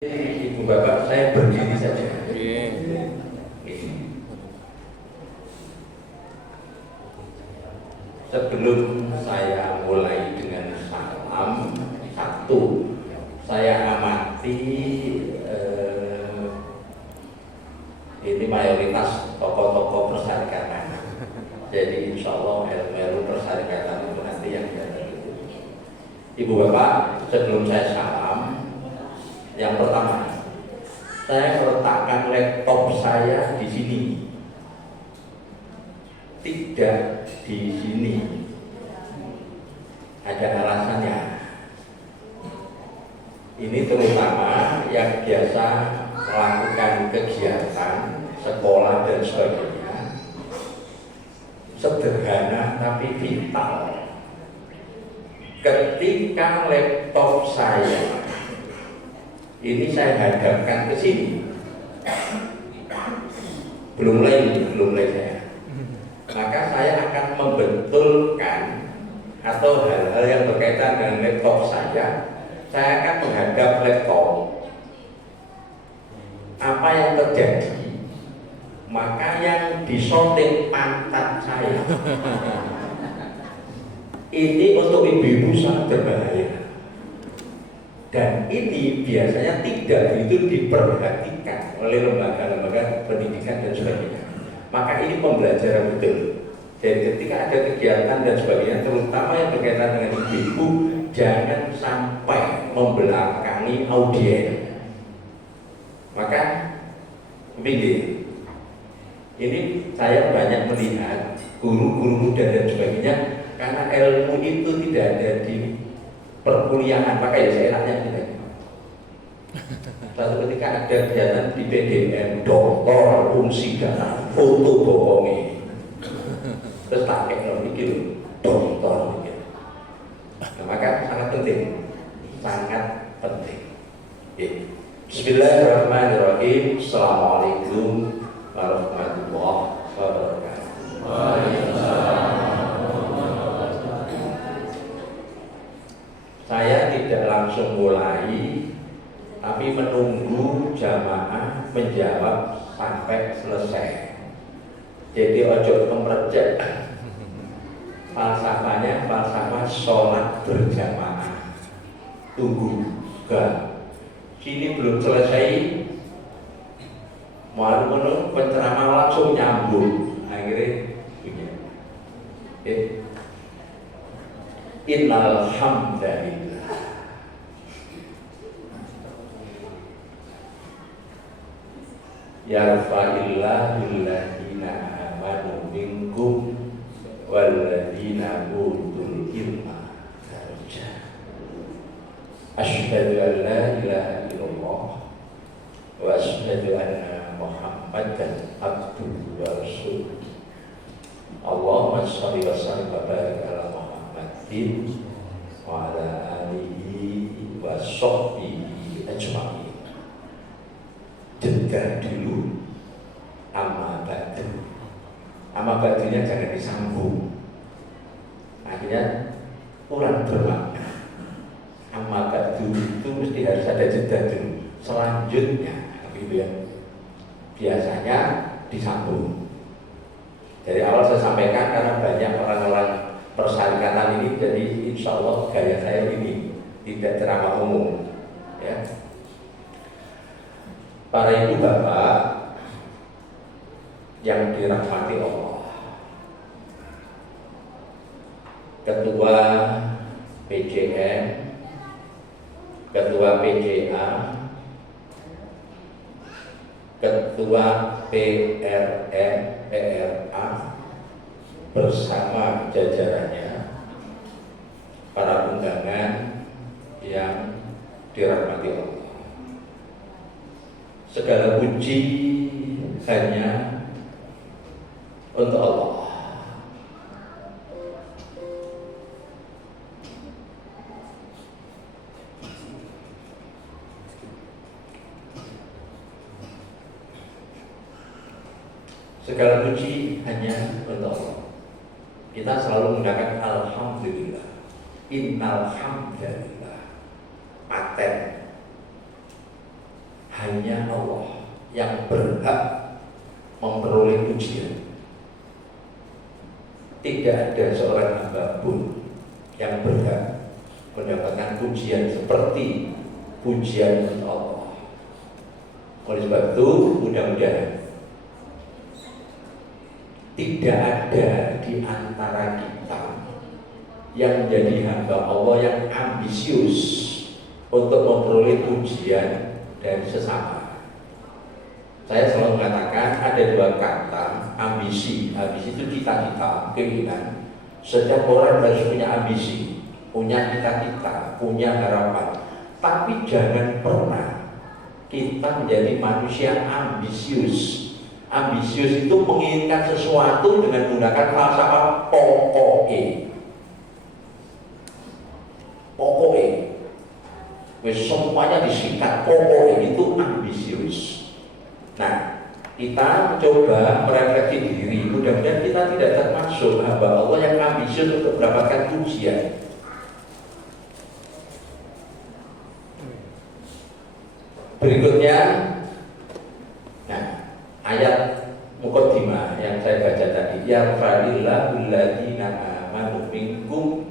Ibu bapak, saya berdiri saja. Sebelum saya mulai dengan salam, satu, saya amati ini mayoritas tokoh-tokoh persyarikatan. Jadi insya Allah ilmu persyarikatan itu nanti yang datang. Ibu bapak, sebelum saya salam, yang pertama, saya meletakkan laptop saya di sini, tidak di sini. Ada alasannya. Ini terutama yang biasa melakukan kegiatan sekolah dan sebagainya, sederhana tapi vital. Ketika laptop saya ini saya hadapkan ke sini, belum mulai saya, maka saya akan membetulkan atau hal-hal yang berkaitan dengan laptop saya akan menghadap laptop. Apa yang terjadi, maka yang disorting pantat saya ini untuk ibu-ibu sangat berbahaya. Dan ini biasanya tidak begitu diperhatikan oleh lembaga-lembaga pendidikan dan sebagainya. Maka ini pembelajaran betul. Jadi ketika ada kegiatan dan sebagainya, terutama yang berkaitan dengan ibu-ibu, jangan sampai membelakangi audiens. Maka begini, ini saya banyak melihat guru-guru muda dan sebagainya, karena ilmu itu tidak ada di perkuliahan, maka ya saya enaknya tidak. Suatu ketika ada kegiatan di PDN, doktor, fungsi dana, foto bohongi, terus tak kayak mikir doktor gitu. Nah, maka sangat penting, sangat penting. Bismillahirrahmanirrahim. Assalamualaikum warahmatullahi wabarakatuh. Saya tidak langsung mulai, tapi menunggu jamaah menjawab sampai selesai. Jadi ojo mempercek. Falsafahnya falsafah sholat berjamaah. Tunggu, enggak. Sini belum selesai, mau menunggu penceramah langsung nyambung. Akhirnya begini. Innal hamdalillah yarfa'illahu alladhina amanu minkum walladhina utul ilma darajat. Asyhadu an la ilaha illallah wa asyhadu anna Muhammadan abduhu wa rasuluh. Allahumma shalli wa sallim wa barik ala wa ala alihi wa sahbihi ajma'in. Jeda dulu, amma ba'du. Amma ba'dunya jangan disambung, akhirnya kurang bermakna. Amma ba'du itu mesti harus ada jeda dulu. Selanjutnya gitu ya, biasanya disambung. Dari awal saya sampaikan karena banyak orang-orang persyarikatan ini, jadi insya Allah gaya saya ini tidak ceramah umum ya. Para ibu bapak yang dirahmati Allah, ketua PJN, ketua PJA, ketua PRA bersama jajarannya, para undangan yang dirahmati Allah. Segala puji hanya untuk Allah. Segala puji hanya untuk Allah. Kita selalu menggunakan alhamdulillah, innal hamdalillah, paten. hanya Allah yang berhak memperoleh pujian. Tidak ada seorang hamba pun yang berhak mendapatkan pujian seperti pujian Allah. Oleh sebab itu, mudah-mudahan tidak ada di antara kita yang menjadi hamba Allah yang ambisius untuk memperoleh pujian dari sesama. Saya selalu mengatakan ada dua kata, ambisi. Ambisi itu cita-cita, keinginan. Setiap orang harus punya ambisi, punya cita-cita, punya harapan. Tapi jangan pernah kita menjadi manusia ambisius. Ambisius itu menginginkan sesuatu dengan menggunakan falsafah pokoknya. Pokoknya, semuanya disingkat pokoknya, itu ambisius. Nah, kita mencoba merefleksi diri. Mudah-mudahan kita tidak termasuk hamba Allah yang ambisius untuk mendapatkan pujian. Berikutnya, nah, ayat muqaddimah yang saya baca tadi, yarfa'illahu alladziina aamanu minkum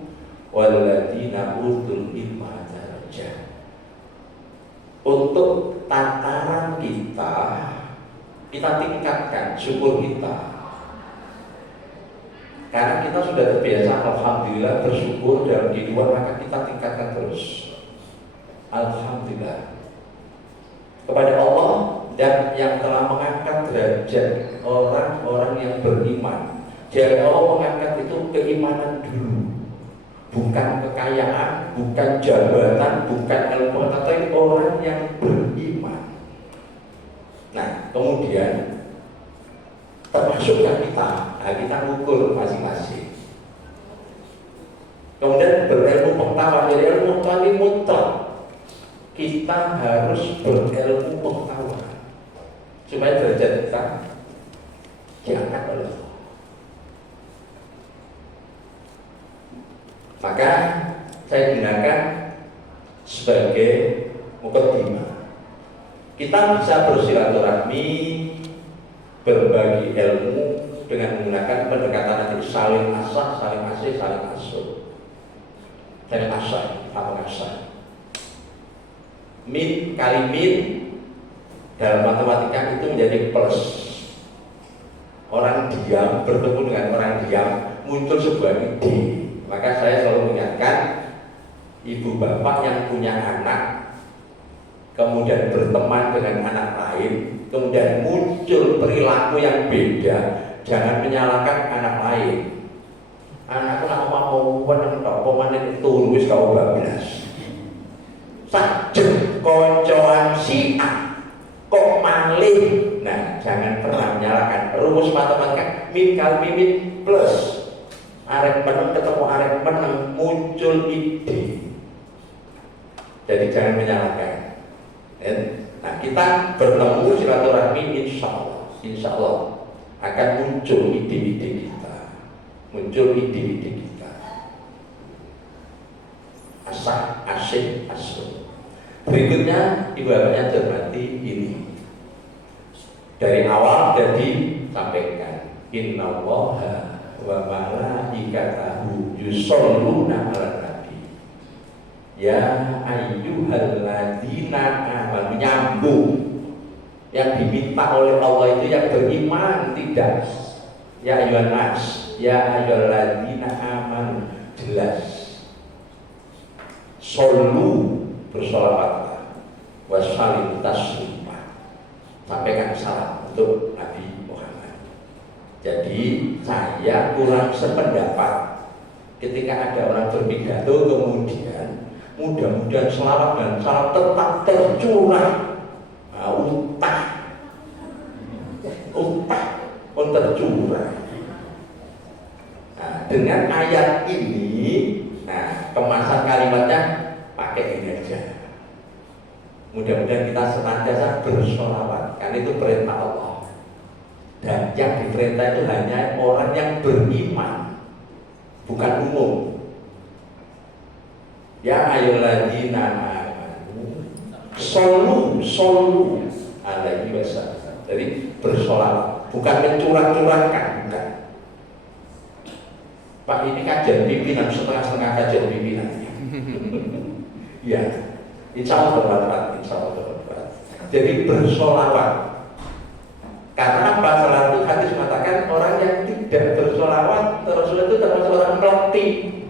walladziina utul ilma darajat. Untuk tataran kita tingkatkan syukur kita, karena kita sudah terbiasa alhamdulillah bersyukur dalam kehidupan, maka kita tingkatkan terus alhamdulillah kepada Allah dan yang telah mengangkat derajat orang-orang yang beriman. Jadi Allah mengangkat itu keimanan dulu, bukan kekayaan, bukan jabatan, bukan ilmu, tapi orang yang beriman. Nah, kemudian termasukkan kita, nah kita ukur masing-masing. Kemudian berilmu pengetahuan, jadi ilmu pengetahuan mutlak. Kita harus berilmu pengetahuan supaya derajat kita diangkat oleh Allah. Maka saya gunakan sebagai muqaddimah. Kita bisa bersilaturahmi, berbagi ilmu dengan menggunakan pendekatan nanti saling asah, saling asih, saling asuh. Saling asah, kita mengasah. Min kali min dalam matematika itu menjadi plus. Orang diam bertemu dengan orang diam, muncul sebuah ide. Maka saya selalu mengingatkan ibu bapak yang punya anak, kemudian berteman dengan anak lain, kemudian muncul perilaku yang beda, jangan menyalahkan anak lain. Anakku nak mau menentok pemanen itu wis kau bablas. Sajeng koncoan si A kok malih. Nah, jangan pernah menyalahkan. Rumus matematika min kali min plus. Arek menang ketemu arek menang, muncul ide. Jadi jangan menyalahkan. Nah, kita bertemu silaturahmi, insya Allah akan muncul ide-ide kita, muncul ide-ide kita. Asah, asyik, asuh. Berikutnya, ibu bapaknya cermati ini. Dari awal jadi sampaikan, innallaha wa malaikatahu yusholluna 'alan nabi. Ya ayyuhalladzina amanu, nyambung. Yang diminta oleh Allah itu yang beriman, tidak ya ayyuhan nas, ya ayyuhalladzina amanu, jelas. Shollu, bersolawatlah, wassalim taslima, sampaikan salam untuk Nabi Muhammad. Jadi saya kurang sependapat ketika ada orang berpidato kemudian mudah-mudahan selawat dan salam tetap tercurah. Nah, utah pun tercurah. Nah, dengan ayat ini, nah kemasan kalimatnya pakai ini aja. Mudah-mudahan kita senantiasa bersolawat, karena itu perintah Allah. Dan yang diperintah itu hanya orang yang beriman, bukan umum. Ya ayyuhalladzina amanu, Solu alaihi wasallam. Jadi bersolawat, bukan mencurah-curahkan, bukan. Pak, ini kajian pimpinan, setengah-setengah kajian pimpinan. Ya, insya Allah bermanfaat, insya Allah bermanfaat. Jadi bersolawat. Karena apa? Selalu hadis mengatakan orang yang tidak bersolawat Rasul itu termasuk orang melati.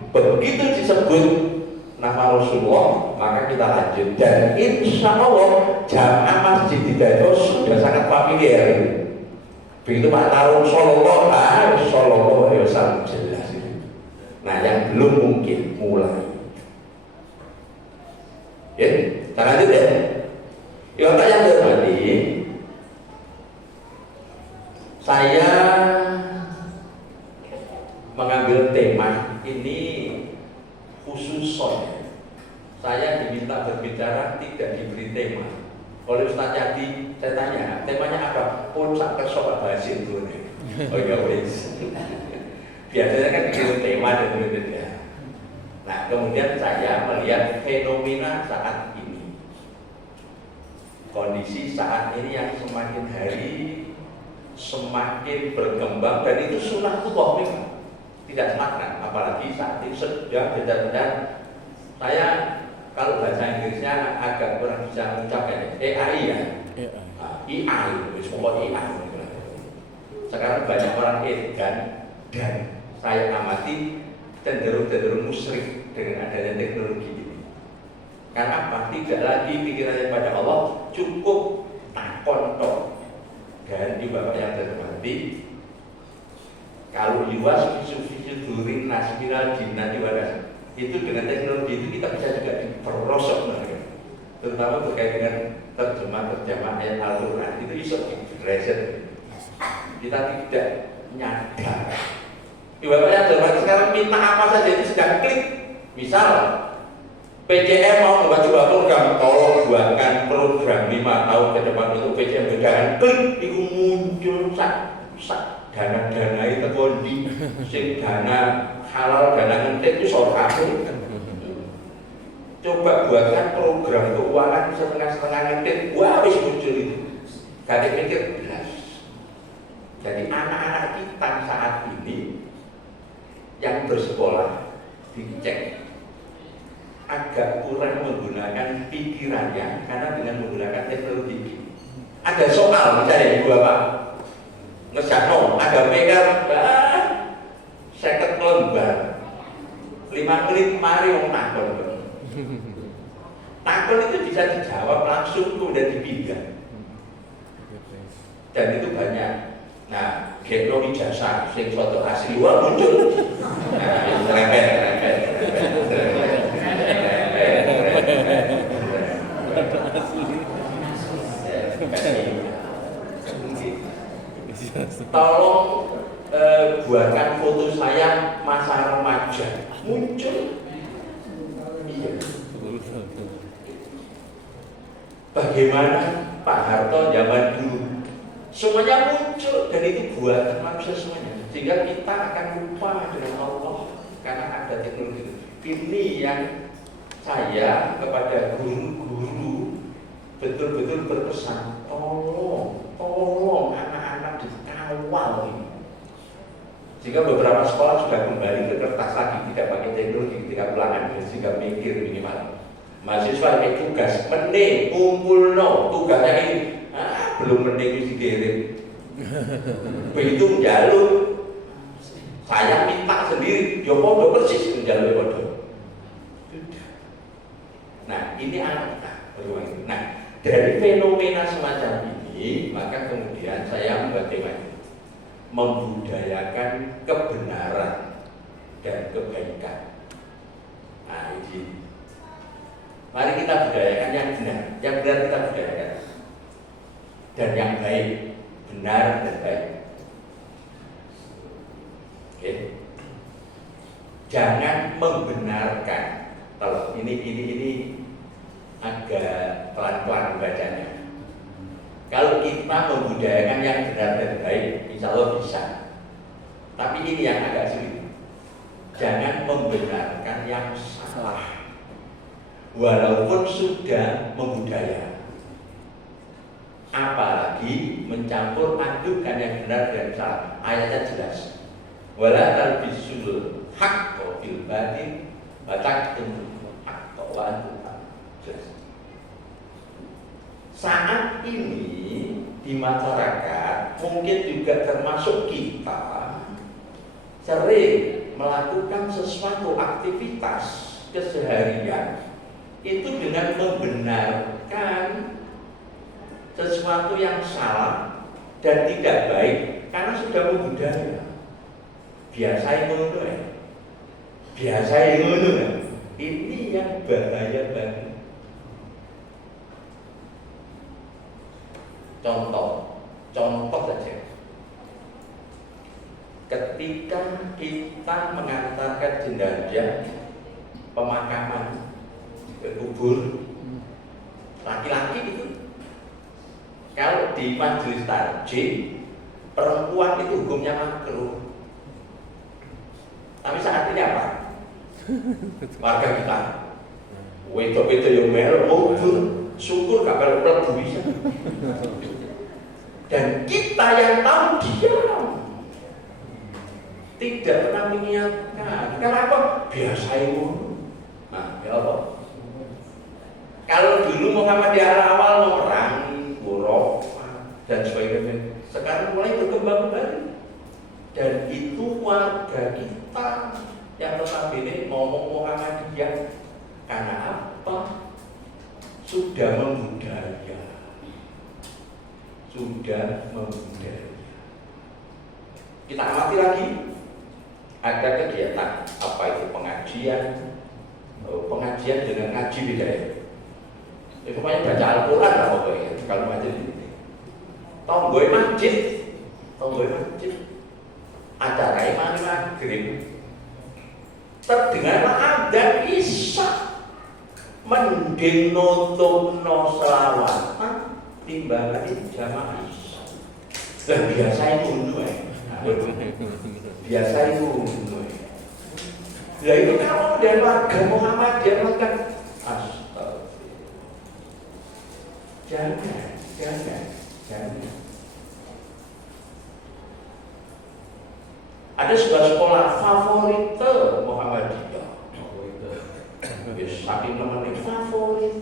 Begitu disebut nama Rasulullah, maka kita lanjut. Dan insya Allah jamaah masjid di Daito sudah sangat familiar. Begitu Pak Tarung Sallallahu Alaihi Wasallam jelas. Nah, yang belum mungkin mulai. Ya, kita lanjut ya. Ya, tak yang berarti saya mengambil tema ini khusus saya diminta berbicara tidak diberi tema oleh Ustaz Yadi. Saya tanya temanya apa? Pun sampai sobat bahasa dulu nih. Oh ya wes. Biasanya kan dikirim tema dan berbeda. Nah, kemudian saya melihat fenomena saat ini, kondisi saat ini yang semakin hari semakin berkembang, dan itu sunnatullah memang tidak makna, apalagi saat ini sedang benar-benar saya kalau bahasa Inggrisnya agak kurang bisa mengucapkan AI ya, AI, semua AI. Sekarang banyak orang edan dan saya amati cenderung musyrik dengan adanya teknologi ini. Karena apa? Tidak lagi pikirannya pada Allah, cukup takon tok. Dan di Bapak yang terhormati, kalau luas visu during nasional jinnah wadas itu dengan teknologi itu kita bisa juga diperosok mereka, terutama berkait dengan terjemah ayat Al-Quran itu bisa di-reset. Kita tidak nyadar. Bapak yang terhormati sekarang minta apa saja itu sedang klik. Misal PCM mau membuat sebuah program, tolong buatkan program 5 tahun ke depan untuk PCM, jangan klik itu muncul dana-dana itu kondi, sing dana halal, dana ngentik itu soal kabel. Coba buatkan program keuangan setengah-setengah ngentik, wah wis muncul itu. Gak dipikir belas. Jadi anak-anak kita saat ini yang bersekolah dicek agak kurang menggunakan pikirannya karena dengan menggunakan teknologi ini. Ada soal misalnya Ibu Bapak ngesano ada PR seket lembar 5 menit mari wong takon itu bisa dijawab langsung kemudian dipindah, dan itu banyak. Nah, Gekno ijazah sing foto asli wah muncul. Nah, repet. Tolong buatkan foto saya masa remaja, muncul. Iya. Bagaimana Pak Harto zaman dulu, semuanya muncul, dan itu buatan manusia semuanya, sehingga kita akan lupa dengan Allah karena ada teknologi. Ini yang saya kepada guru-guru betul-betul berpesan, tolong anak-anak dikawal ini. Sehingga beberapa sekolah sudah kembali ke kertas lagi, tidak pakai teknologi ketika ulangan, sehingga mikir minimal. Mahasiswa ini tugas, mending kumpul tugasnya ini, belum mending isi kirim. Begitu menjalur, saya minta sendiri, ya podo persis menjalur podo. Nah, ini anak kita beruang. Nah, dari fenomena semacam ini, maka kemudian saya membuat tema ini, membudayakan kebenaran dan kebaikan. Nah, ini. Mari kita budayakan yang benar kita budayakan, dan yang baik, benar dan baik. Oke. Jangan membenarkan. Kalau ini agak pelan-pelan bacanya. Kalau kita membudayakan yang benar dan baik, insya Allah bisa. Tapi ini yang agak sulit. Jangan membenarkan yang salah. walaupun sudah membudaya. Apalagi mencampur adukan yang benar dan salah. Ayatnya jelas. Wala talbisul haqqo bil batil wa taktumul haqqo wa antum jelas. Saat ini di masyarakat mungkin juga termasuk kita sering melakukan sesuatu aktivitas keseharian itu dengan membenarkan sesuatu yang salah dan tidak baik karena sudah membudaya. Biasa ngono ya. Biasa ngono ya. Ini yang bahaya banget. Contoh saja. Ketika kita mengantarkan jenazah pemakaman ke kubur laki-laki itu, kalau di majelis tarjih perempuan itu hukumnya makruh. Tapi saat ini apa? Warga kita wedok-wedok yang melu mundur, syukur gak perlu bisa. Dan kita yang tahu diam, tidak pernah mengingatkan. Kenapa? Biasa itu. Nah, ya apa? Kalau dulu Muhammadiyah awal memerangi, buruk dan sebagainya, sekarang mulai berkembang kembali. Dan itu warga kita yang notabene ngomong Muhammadiyah karena apa? Sudah membudaya. Kita amati lagi, ada kegiatan apa itu pengajian dengan ngaji beda ya. Itu pokoknya baca Al-Quran lah pokoknya kalau ngaji ini. Tonggoi masjid, acara imam maghrib, terdengarlah adzan isya, mending nonton selawatan timbangan jamaah isya. Dan biasa itu biasa itu. Ya itu kalau dari warga Muhammadiyah makan jangan. Ada sebuah sekolah favorit Muhammadiyah. Saking nemenin favorit.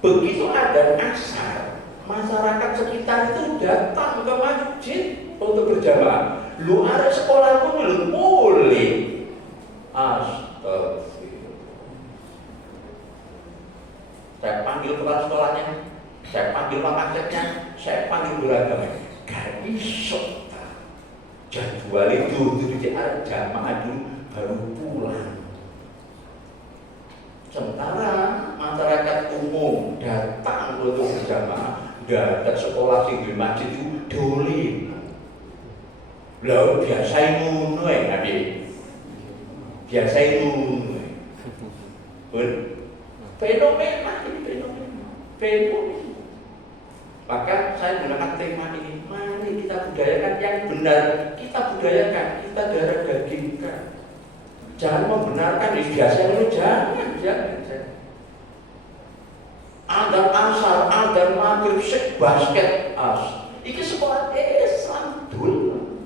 Begitu ada asar, masyarakat sekitar itu datang ke masjid untuk berjamaah. Lu ada sekolah pun lu boleh. Astagfirullah. Saya panggil kepala sekolahnya, saya panggil paketnya, saya panggil beragamanya. Gak iso. Jadwal itu jamaah dulu baru pulang. Sementara masyarakat umum datang untuk berjamaah, datang sekolah sing di masjid itu dolim. Lah biasa ngono ya Nabi. Biasa itu fenomena. Maka saya menggunakan tema ini, mari kita budayakan yang benar, kita budayakan, kita darah dagingkan. Jangan membenarkan biasa itu, jangan. Adzan asar, adzan maghrib, sek basket iki sekolah Islam dulu.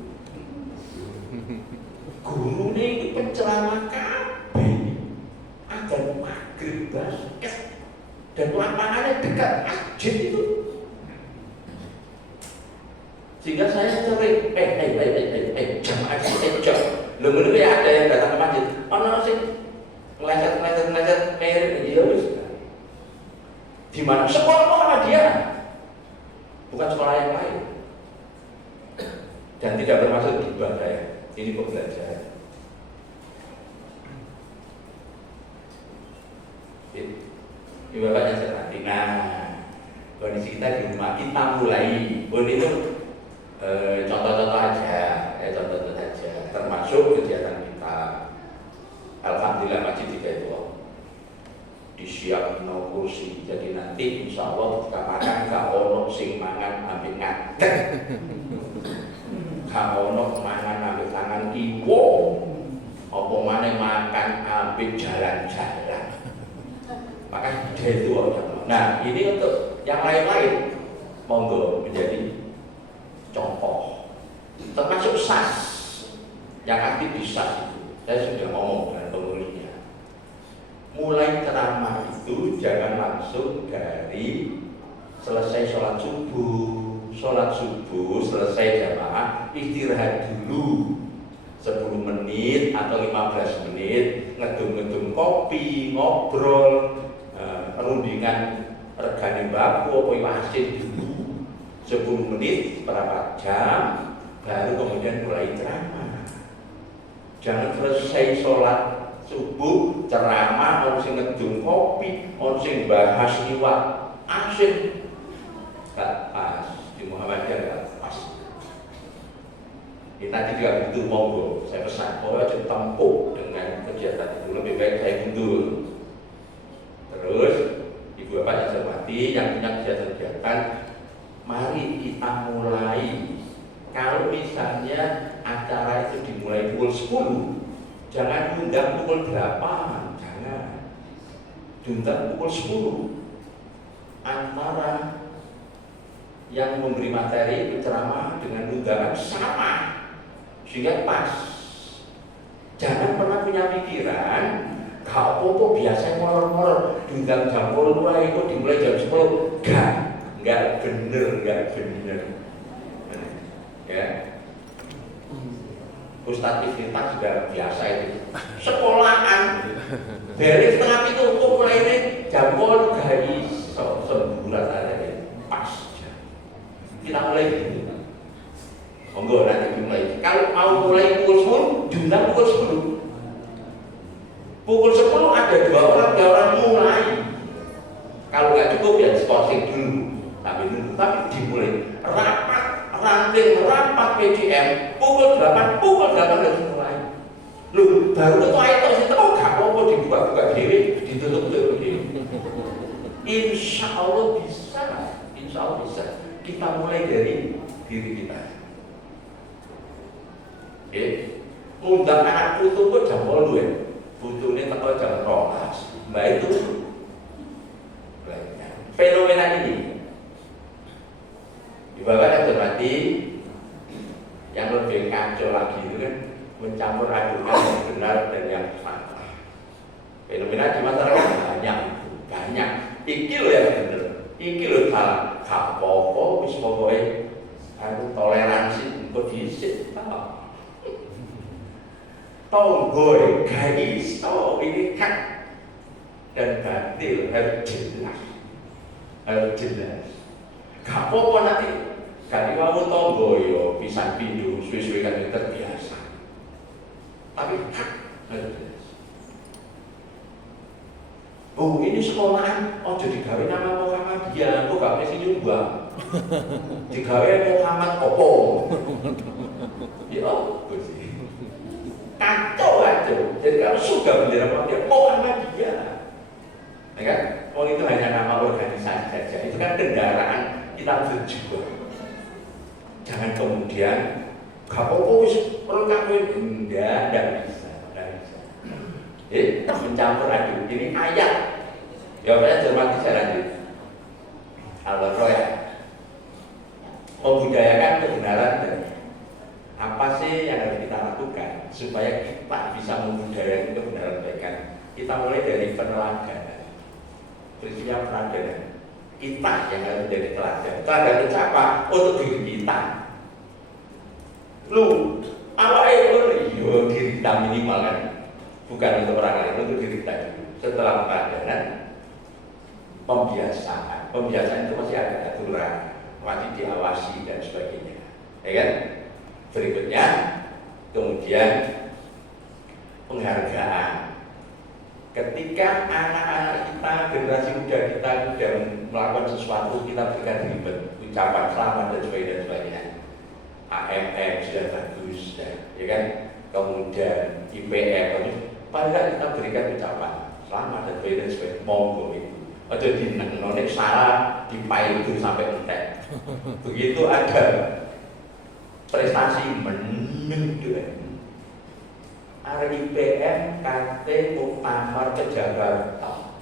Gurune iki penceramah kabeh. Adzan maghrib basket dan lapangannya dekat masjid itu. Sehingga saya sering jamaah jam. Lho ngono ya ada yang datang ke masjid. Ono sing ngeleset mirip ya wis. Di mana sekolah Muhammadiyah? Bukan sekolah yang lain. Dan tidak bermaksud ibadah ya. Ini pembelajaran. Ini bapaknya saya nanti. Nah, kondisi kita di rumah kita mulai. Itu contoh-contoh aja, termasuk kegiatan kita. Alhamdulillah masjid kita itu disiapin kursi, jadi nanti insya Allah kita makan gak ono sing mangan ambil ngadeg, gak ono mangan ambil tangan kiwo, apa mana makan ambil jalan-jalan. Maka itu aja. Nah ini untuk yang lain-lain monggo menjadi contoh. Termasuk SAS yang aktif di SAS itu, saya sudah ngomong dengan pengurusnya. Mulai ceramah itu jangan langsung dari selesai sholat subuh selesai jamaah istirahat dulu 10 menit atau 15 menit ngedum-ngedum kopi, ngobrol, rundingan regane baku apa asin dulu 10 menit berapa jam baru kemudian mulai ceramah. Jangan selesai sholat subuh ceramah orang sing ngedum kopi, orang sing bahas iwak asin, gak pas. Di Muhammadiyah gak pas. Ini tadi juga begitu monggo, saya pesan bahwa tempuh dengan kegiatan itu lebih baik saya mundur. Terus ibu bapak yang saya hormati yang punya kegiatan-kegiatan, mari kita mulai. Kalau misalnya acara itu dimulai pukul 10, jangan diundang pukul 8, jangan diundang pukul 10. Antara yang memberi materi ceramah dengan undangan sama sehingga pas. Jangan pernah punya pikiran kalau kok biasa molor-molor diundang jam 10 itu dimulai jam 10. Enggak bener ya. Ustadz Ifritan sudah biasa itu sekolahan dari setengah itu kok mulai ini jam 10 gak iso sebulan aja pas. Kita mulai gitu. Monggo nanti dimulai. Kalau mau mulai pukul 10, diundang pukul 10. Pukul 10 ada 2 orang mulai. Kalau nggak cukup ya skorsing dulu. Tapi dimulai ranting rapat PDM pukul 8 harus mulai. Loh, baru itu ayat itu gak apa-apa dibuka-buka diri, ditutup-tutup diri. Insya Allah bisa. Kita mulai dari diri kita. Oke, undang anak putu kok jam 8 ya. Putune teko jam 12. Mbak itu fenomena ini. Di bawah yang hormati, yang lebih kacau lagi itu kan mencampur adukan yang benar dan yang salah. Fenomena di masyarakat banyak. Iki loh yang benar, iki loh salah. Gak apa-apa, wis pokoke toleransi kok dhisik ta. Tonggo guys, ini hak dan batil harus jelas. Gak apa-apa nanti gak mau tonggo yo bisa pindu suwe-suwe kan terbiasa. Tapi hak harus jelas. Oh ini sekolahan, jadi digawe nama Muhammadiyah, kok gak mesti nyumbang. Digawe Muhammad opo? Ya sih. Kacau. Jadi kalau sudah bendera Muhammadiyah, ya kan? Oh itu hanya nama organisasi saja. Itu kan kendaraan kita berjuang. Jangan kemudian gak apa-apa wis perlu enggak bisa. Mencampur aduk. Ini ayat. Jawabannya cermati saya lanjut. Al-Baqarah. Membudayakan kebenaran dan apa sih yang harus kita lakukan supaya kita bisa membudayakan kebenaran kebaikan. Kita mulai dari peneladanan. Prinsipnya peneladanan. Kita yang harus menjadi teladan. Teladan itu apa? Untuk diri kita. Lu, awalnya lu diri kita minimal kan. Bukan untuk orang lain, untuk diri kita dulu. Setelah peneladanan, pembiasaan itu masih ada aturan, wajib diawasi dan sebagainya, ya kan? Berikutnya, kemudian penghargaan. Ketika anak-anak kita, generasi muda kita sudah melakukan sesuatu, kita berikan ribet, ucapan selamat dan sebagainya. AMM sudah bagus, ya kan? Kemudian IPM, padahal kita berikan ucapan selamat dan sebagainya. Monggo itu. Aja dineng-neng salah dipaidu sampai entek. Begitu ada prestasi menunjukkan. RIPM KT Muktamar ke Jakarta,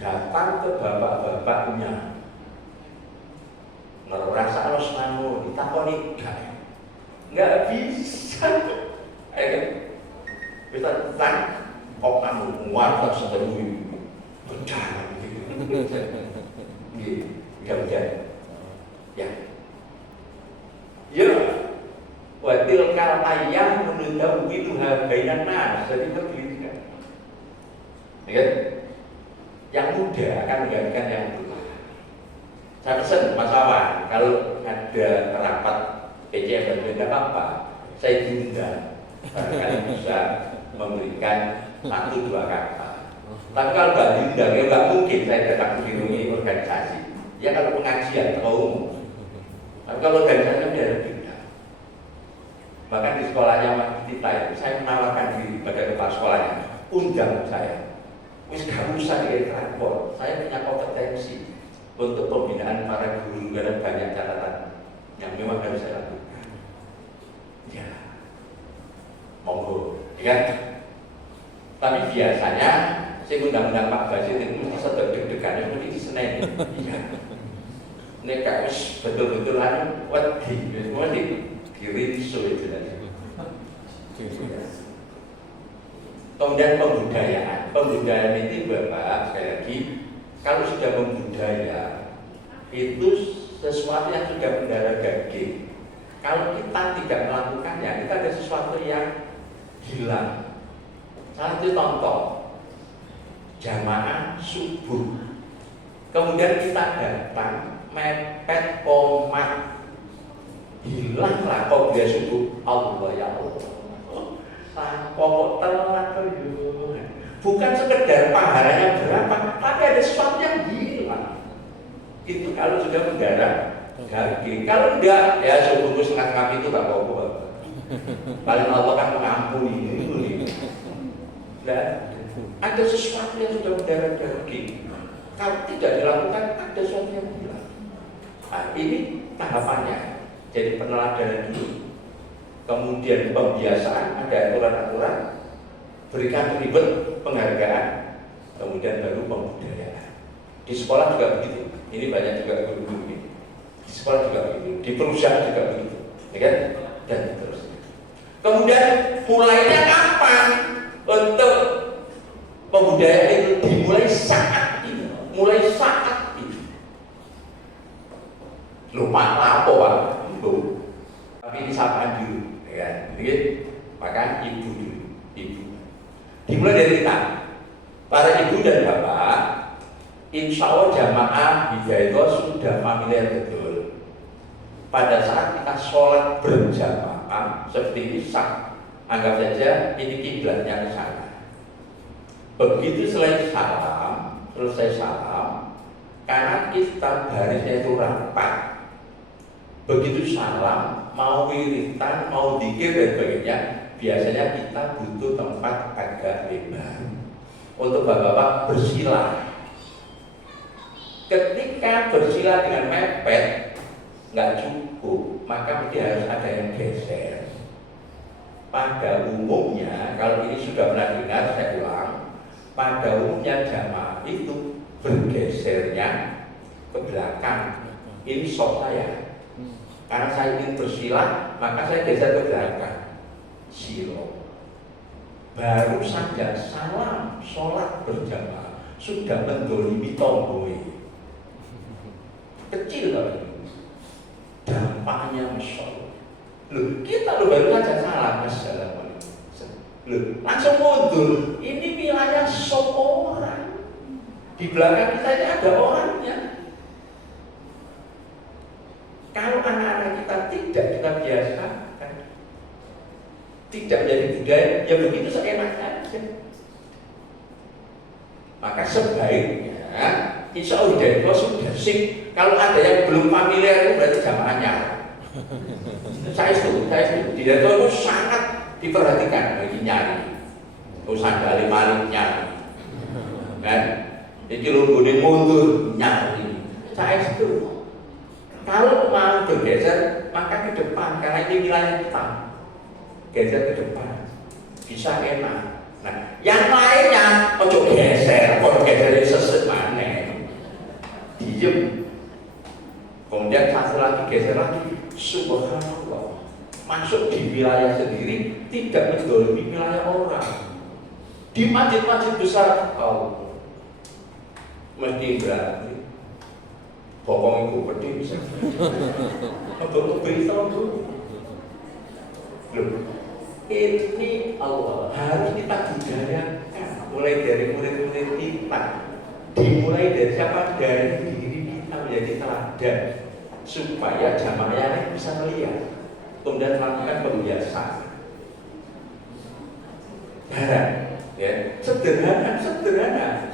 datang ke bapak-bapaknya, ngerasa harus nanggung, ditakoni nggak bisa, kita tentang kok kamu warga seperti bencana gitu, nggak bisa, ya, watil kal ayam menunda itu bainan nas, jadi begitu kan, ya, yang muda akan menggantikan yang tua. Saya pesan Mas Awan, kalau ada rapat PCM dan tidak apa, saya diundang, barangkali bisa memberikan 1-2 kata. Tapi kalau nggak diundang, ya nggak mungkin saya datang ke ini organisasi. Ya kalau pengajian umum. Tapi kalau organisasi dia diundang. Bahkan di sekolahnya Mas Tita itu saya menawarkan diri pada kepala sekolahnya, undang saya. Wis gak usah transport, saya punya kompetensi untuk pembinaan para guru dan banyak catatan yang memang harus saya lakukan. Ya, monggo, ya kan? Tapi biasanya saya undang-undang Pak Basir itu mesti sedang deg-degan, mesti di Senin. Iya. Ini kayak betul-betul anu wedi, semua dirinso itu tadi. Kemudian pembudayaan itu Bapak sekali lagi, kalau sudah membudaya itu sesuatu yang sudah mendarah daging. Kalau kita tidak melakukannya, kita ada sesuatu yang hilang. Salah satu contoh, jamaah subuh, kemudian kita datang mepet komat, hilanglah kok dia subuh, Allah ya Allah. Pokok telat bukan sekedar pahalanya berapa, tapi ada sesuatu yang hilang. Itu kalau sudah mendarah daging. Kalau enggak, ya subuh setengah itu tak apa-apa. Paling Allah kan mengampuni. Dan ada sesuatu yang sudah mendarah daging. Kalau tidak dilakukan, ada sesuatu yang hilang. Nah, ini tahapannya. Jadi peneladanan dulu. Kemudian pembiasaan, ada aturan-aturan, berikan ribet penghargaan, kemudian baru pembudayaan. Di sekolah juga begitu. Ini banyak juga guru-guru ini. Di sekolah juga begitu, di perusahaan juga begitu, ya kan? Dan seterusnya. Kemudian mulainya kapan untuk pembudayaan itu? Dimulai saat ini, Lupa apa Pak? Tapi ini sapaan dulu. Ya, jadi maka ibu dimulai dari kita, para ibu dan bapak, insya Allah jamaah hidayah sudah familiar betul. Pada saat kita sholat berjamaah seperti ini sah, anggap saja ini kiblatnya ke sana. Begitu selesai salam, karena kita barisnya itu rapat. Begitu salam, mau wiritan, mau dzikir dan sebagainya, biasanya kita butuh tempat agak lebar untuk bapak-bapak bersila. Ketika bersila dengan mepet nggak cukup, maka mesti harus ada yang geser. Pada umumnya, kalau ini sudah pernah dengar, saya ulang, pada umumnya jamaah itu bergesernya ke belakang. Ini sok saya. Karena saya ingin bersila, maka saya geser ke belakang. Silo. Baru saja salam sholat berjamaah sudah mendolimi tomboi. Kecil kalau ini. Dampaknya Masya Allah. Loh, kita baru saja salam Assalamualaikum. Loh, langsung mundur. Ini wilayah orang. Di belakang kita ini ada orangnya. Kalau anak-anak kita tidak kita biasakan, tidak menjadi budaya, ya begitu seenaknya aja. Maka sebaiknya, insya Allah hidayah sudah sip. Kalau ada yang belum familiar itu berarti jamaahnya. Saya setuju. Hidayah itu sangat diperhatikan bagi nyari. Urusan balik maling nyari. Kan? Jadi lumbunin mundur nyari. Saya setuju. Kalau mau bergeser, maka ke depan, karena ini wilayah kita. Geser ke depan. bisa enak. Nah, yang lainnya ojo geser, kok geser sesek maneh. Diem. Kemudian satu lagi geser lagi, subhanallah. Masuk di wilayah sendiri, tidak mendolimi wilayah orang. Di masjid-masjid besar, mesti berarti bokong itu gede bisa. Untuk berita dulu. Ini Allah harus kita budayakan, mulai dari murid-murid kita, dimulai dari siapa, dari diri kita menjadi teladan, supaya jamaah yang bisa melihat, kemudian melakukan pembiasaan. Ya, sederhana.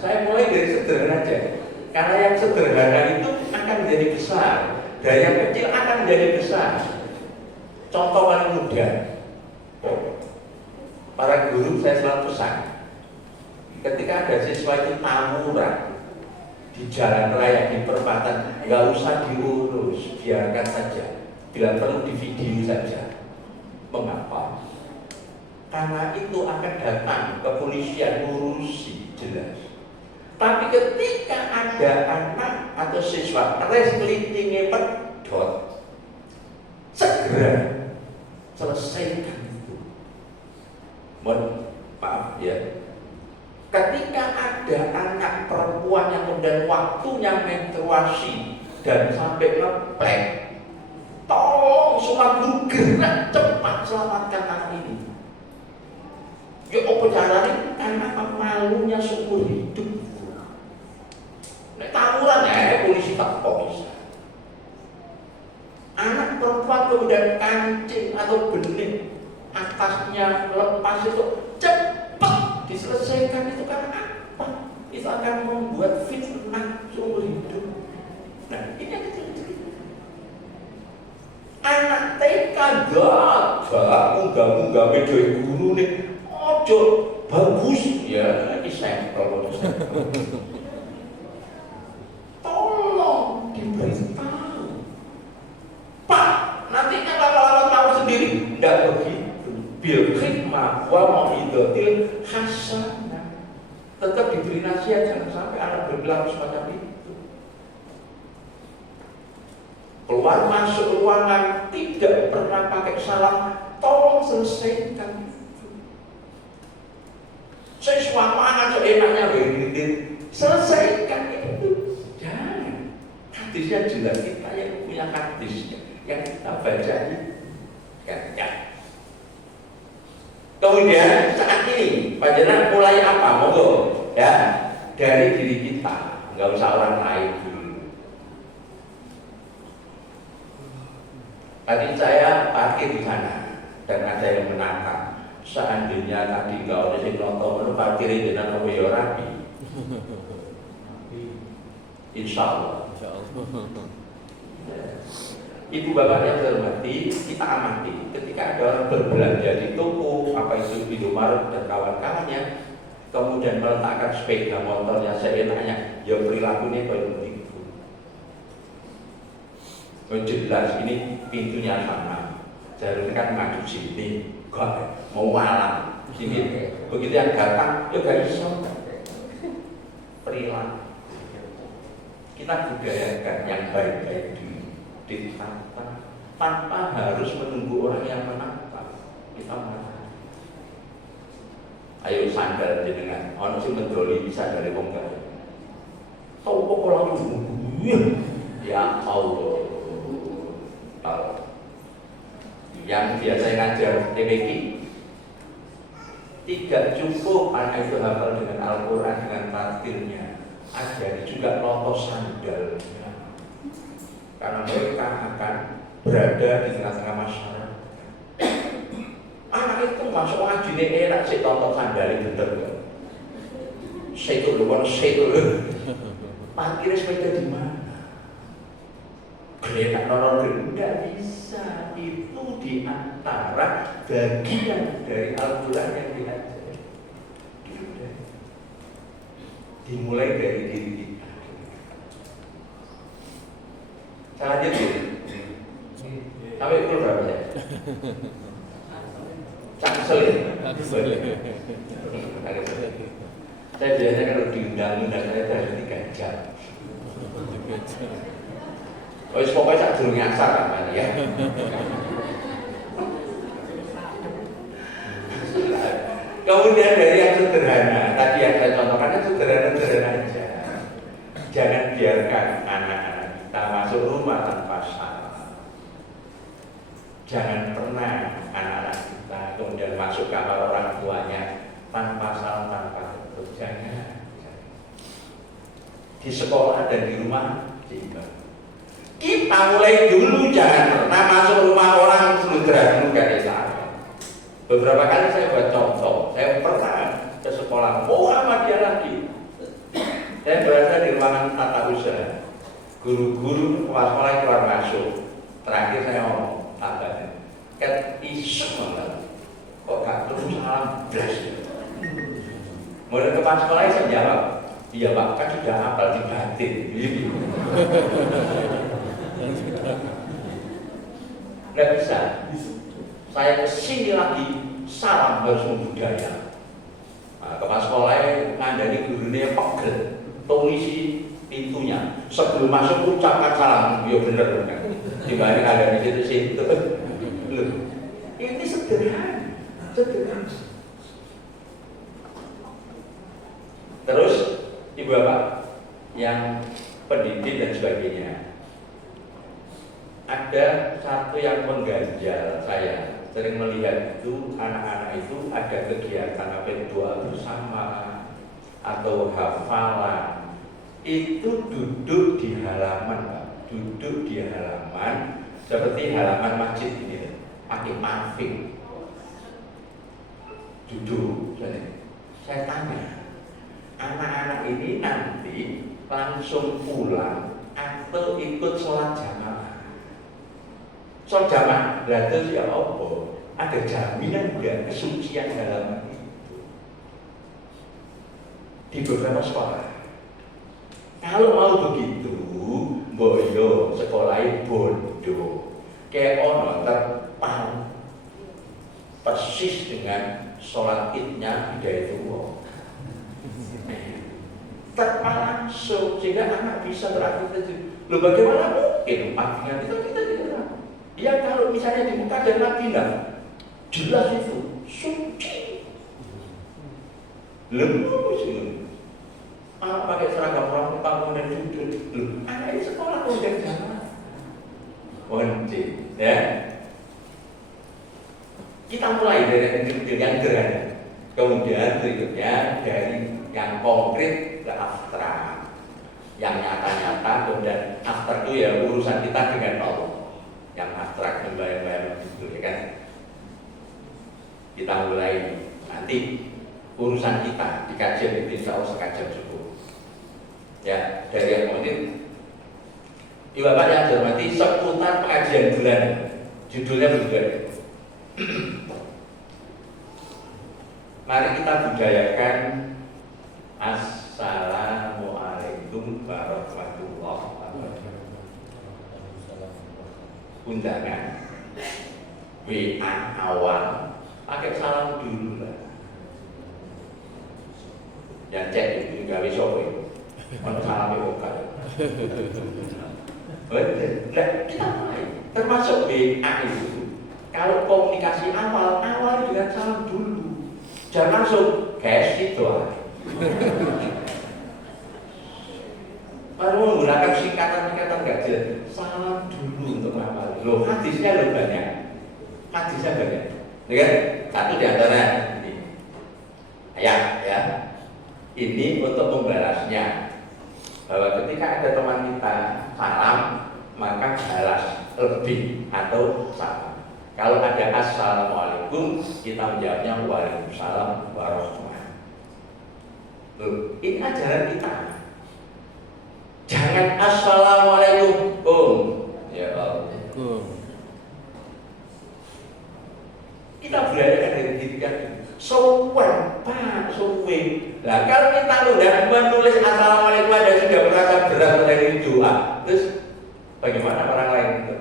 Saya mulai dari sederhana aja, karena yang sederhana itu akan menjadi besar, dan yang kecil akan menjadi besar. Contoh paling mudah. Para guru saya selalu pesan, ketika ada siswa itu tawuran di jalan raya, di perempatan, nggak usah diurus, biarkan saja. Bila perlu di video saja. Mengapa? Karena itu akan datang kepolisian ngurusi, jelas. Tapi ketika ada anak atau siswa resletingnya pedot, segera selesaikan. Maaf ya, ketika ada anak perempuan yang kemudian waktunya menstruasi dan sampai ngeplek, tolong semua guru gerak cepat selamatkan anak ini. Ya apa caranya? Karena malunya seumur hidup. Nek tawuran ya polisi tak bisa. Anak perempuan kemudian kancing atau benih atasnya lepas itu cepat diselesaikan, itu karena apa? Itu akan membuat fitnah seumur hidup. Nah, ini yang kecil-kecil. Anak TK gagah munggah video guru nih, ojo bagus ya, ini sampel. Tolong diberitahu, Pak, nantinya kalau tahu sendiri, tidak begitu. Bil hikmah wa mau'izatil hasanah. Tetap diberi nasihat, jangan sampai anak berlaku semacam itu. Keluar masuk ruangan tidak pernah pakai salam, tolong selesaikan itu. Siswa mana seenaknya begini, selesaikan itu. Jangan. Hadisnya jelas, kita yang punya hadisnya, yang kita baca ini. Ya. Kemudian saat ini panjenengan mulai apa? Monggo ya, dari diri kita, nggak usah orang lain dulu. Tadi saya parkir di sana dan ada yang menantang. Seandainya tadi nggak ada yang nonton, parkirin dengan apa ya rapi. Insya Allah. Ibu bapak yang terhormati, kita amati ketika ada orang berbelanja di toko, apa itu Indomaret dan kawan-kawannya, kemudian meletakkan sepeda motornya seenaknya, ya perilakunya kayak begitu. Jelas ini pintunya sama, jalur kan maju sini, kok mau malam sini, begitu yang datang, ya gak bisa. Perilaku kita budayakan yang baik-baik dulu. Ditata tanpa harus menunggu orang yang menata. Kita menata. Ayo sandal jenengan, ono sing mendoli bisa dari wong kaya. Tahu kok langsung. Ya Allah. Yang biasa ngajar TPQ tidak cukup anak itu hafal dengan Al-Quran dengan tartilnya, ajari juga lotos sandalnya. Karena mereka akan berada di tengah-tengah masyarakat. Anak itu masuk ngaji ini enak sih tonton sandalnya bener kan? Setul lu, setul lu. Parkir sepeda di mana? Geletak norong tidak bisa, itu di antara bagian dari Al-Quran yang diajari. Dimulai dari diri kita. Saya lanjut dulu. Sampai itu berapa ya? Caksel. Saya biasanya kalau diundang-undang saya itu harus 3 jam. Oh, pokoknya sak durung nyasar kan ya. Kemudian dari yang sederhana, tadi yang saya contohkan kan sederhana-sederhana aja. Jangan biarkan anak-anak kita masuk rumah tanpa salam. Jangan pernah anak-anak kita kemudian masuk kamar orang tuanya tanpa salam, tanpa ketuk. Jangan. Di sekolah dan di rumah juga. Kita mulai dulu jangan pernah masuk rumah orang seludra dulu dari salam. Beberapa kali saya buat contoh, saya pernah ke sekolah Muhammadiyah lagi. Saya berada di ruangan tata usaha. Guru-guru kepala sekolah keluar masuk. Terakhir saya ngomong, abang, ket isuk banget. Kok gak terus salam blas. Mulai kepala sekolah saya jawab, iya Pak, kan sudah hafal di batin. Nggak bisa. Saya kesini lagi, salam harus membudaya. Nah, kepala sekolah ngandani gurunya pegel, tungisi pintunya. Sebelum masuk ucapkan salam, ya bener kan? Dibanding ada di situ. Ini sederhana, sederhana. Terus ibu bapak yang pendidik dan sebagainya, ada satu yang mengganjal saya. Sering melihat itu anak-anak itu ada kegiatan apa doa bersama atau hafalan itu duduk di halaman Pak. Duduk di halaman seperti halaman masjid ini pakai paving duduk. Saya tanya, anak-anak ini nanti langsung pulang atau ikut sholat jamaah? Sholat jamaah, berarti ya Allah, ada jaminan enggak kesucian halaman itu? Di beberapa sekolah, kalau mau begitu, boyo sekolahnya bodoh, kayak ono terpal persis dengan sholat idnya Hidayatullah. Terpal langsung sehingga anak bisa beraktivitas. Loh bagaimana mungkin panggilan itu kita tidak. Ya kalau misalnya di muka dan Madinah jelas itu suci, lembut sih. Anak pakai seragam orang panggung dan duduk. Anak ini sekolah kemudian jangan wajib, ya. Kita mulai dari yang gerhana, kemudian berikutnya dari yang konkret ke abstrak, yang nyata-nyata, kemudian abstrak itu ya urusan kita dengan Allah. Yang abstrak membayar-bayar itu ya kan. Kita mulai nanti urusan kita di kajian itu insya Allah sekajam cukup. Ya dari yang kemudian Ibu Bapak yang hormati seputar pengajian bulanan, judulnya begitu. Mari kita budayakan Assalamualaikum warahmatullahi wabarakatuh. Undangan WA awal pakai salam dulu lah. Yang cek itu gawe sopo kalau salam itu kan. Kita mulai termasuk WA itu. Kalau komunikasi awal dengan salam dulu. Jangan langsung cash itu lah. Baru menggunakan singkatan-singkatan gak jelas. Salam dulu untuk ngamal. Loh, hadisnya loh banyak. Hadisnya banyak. Ya kan? Satu di antara ini. Ya. Ini untuk membalasnya. Bahwa ketika ada teman kita salam, maka balas lebih atau salam. Kalau ada assalamualaikum, kita menjawabnya waalaikumsalam warahmatullahi. Loh, ini ajaran kita. Jangan assalamualaikum. Ya Allah. Kita belajar dari diri kita. Sowan Pak, sowe. Nah, kalau kita udah menulis assalamualaikum ada sudah merasa berat dari doa. Terus bagaimana orang lain itu?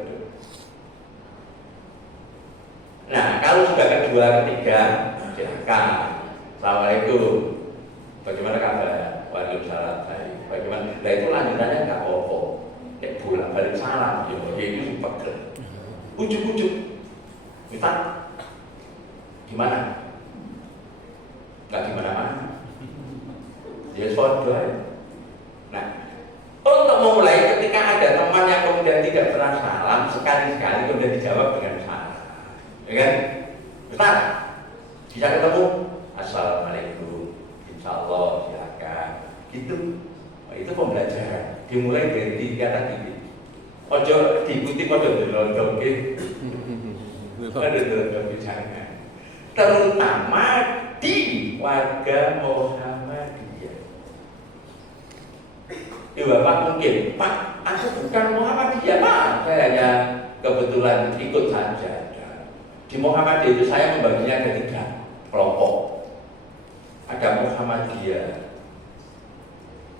Nah, kalau Kalau sudah kedua, ketiga, silakan. Assalamualaikum. Bagaimana kabar? Waalaikumsalam. Baik. Bagaimana? Nah itu lanjutannya nggak apa-apa. Kayak bolak balik salam. Ya itu pegel. Ujuk-ujuk. Kita gimana? Nggak gimana-mana. Ya sodo. Nah, untuk memulai ketika ada teman yang kemudian tidak pernah salam, sekali-sekali kemudian dijawab dengan salam. Ya kan? Ustaz, bisa ketemu? Assalamualaikum. Insyaallah, silakan. Gitu. Oh, itu pembelajaran. Dimulai dari 3 tadi. Ojo diikuti pada delondong gitu. Ada delondong bicara. Terutama di warga Muhammadiyah. Ya Bapak mungkin, Pak, aku bukan Muhammadiyah, Pak. Saya hanya kebetulan ikut saja. Di Muhammadiyah itu saya membaginya ada 3 kelompok. Ada Muhammadiyah,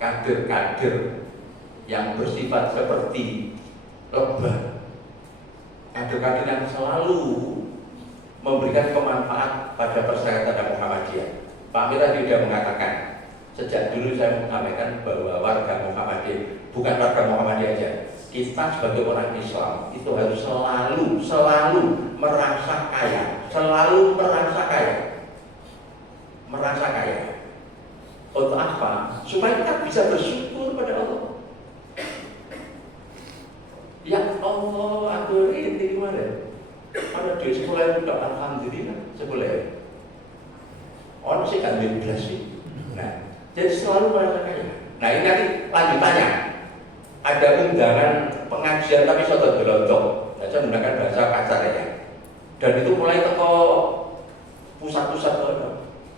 kader-kader yang bersifat seperti lebah, kader-kader yang selalu memberikan kemanfaat pada persyaratan Muhammadiyah. Pak Amir tadi sudah mengatakan, sejak dulu saya menyampaikan bahwa warga Muhammadiyah, bukan warga Muhammadiyah saja, kita sebagai orang Islam itu harus selalu merasa kaya, selalu merasa kaya. Merasa kaya. Untuk apa? Supaya kita bisa bersyukur pada Allah. Ya Allah, aku ini gimana? Ada di sekolah itu alhamdulillah sekolah. Orang sih kan lebih sih. Nah, jadi selalu merasa kaya. Nah ini nanti lanjutannya. Ada undangan pengajian tapi soto gelondong. Saya menggunakan bahasa kasar ya. Dan itu mulai teko pusat-pusat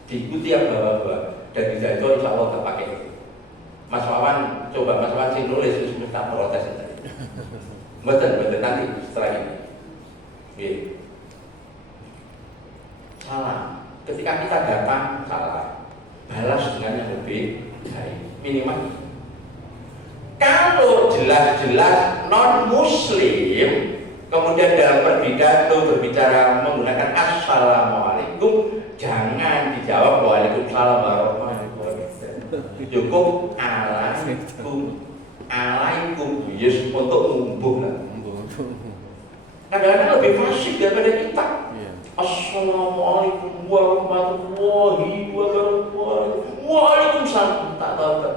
diikuti yang bawah-bawah dan tidak itu insya Allah terpakai itu. Mas Wawan, coba Mas Wawan sih nulis terus minta protes tadi. Betul nanti setelah ini. Oke. Salah. Ketika kita datang salah, balas dengan yang lebih baik minimal. Kalau jelas-jelas non Muslim kemudian dalam berpidato berbicara menggunakan assalamualaikum, jangan dijawab waalaikumsalam warahmatullahi wabarakatuh. Cukup alaikum yes untuk ngumbuh. Kadang-kadang lebih fasih daripada kita. Assalamualaikum warahmatullahi wabarakatuh. Waalaikumsalam. Tak tahu tak.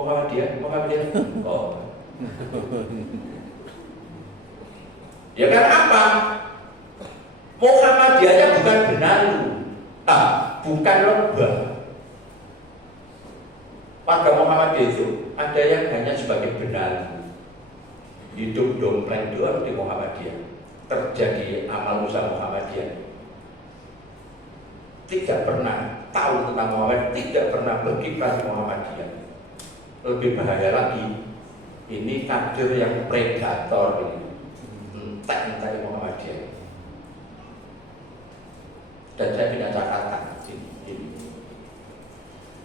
Muhammadiyah. Oh. Ya karena apa? Muhammadiyahnya bukan benalu, bukan lebah. Warga Muhammadiyah itu ada yang hanya sebagai benalu, hidup dompleng doang di Muhammadiyah. Terjadi amal usaha Muhammadiyah. Tidak pernah tahu tentang Muhammadiyah, tidak pernah berkiprah di Muhammadiyah. Lebih bahaya lagi, ini kader yang predator ini. Entah Muhammadiyah. Dan saya punya catatan ini.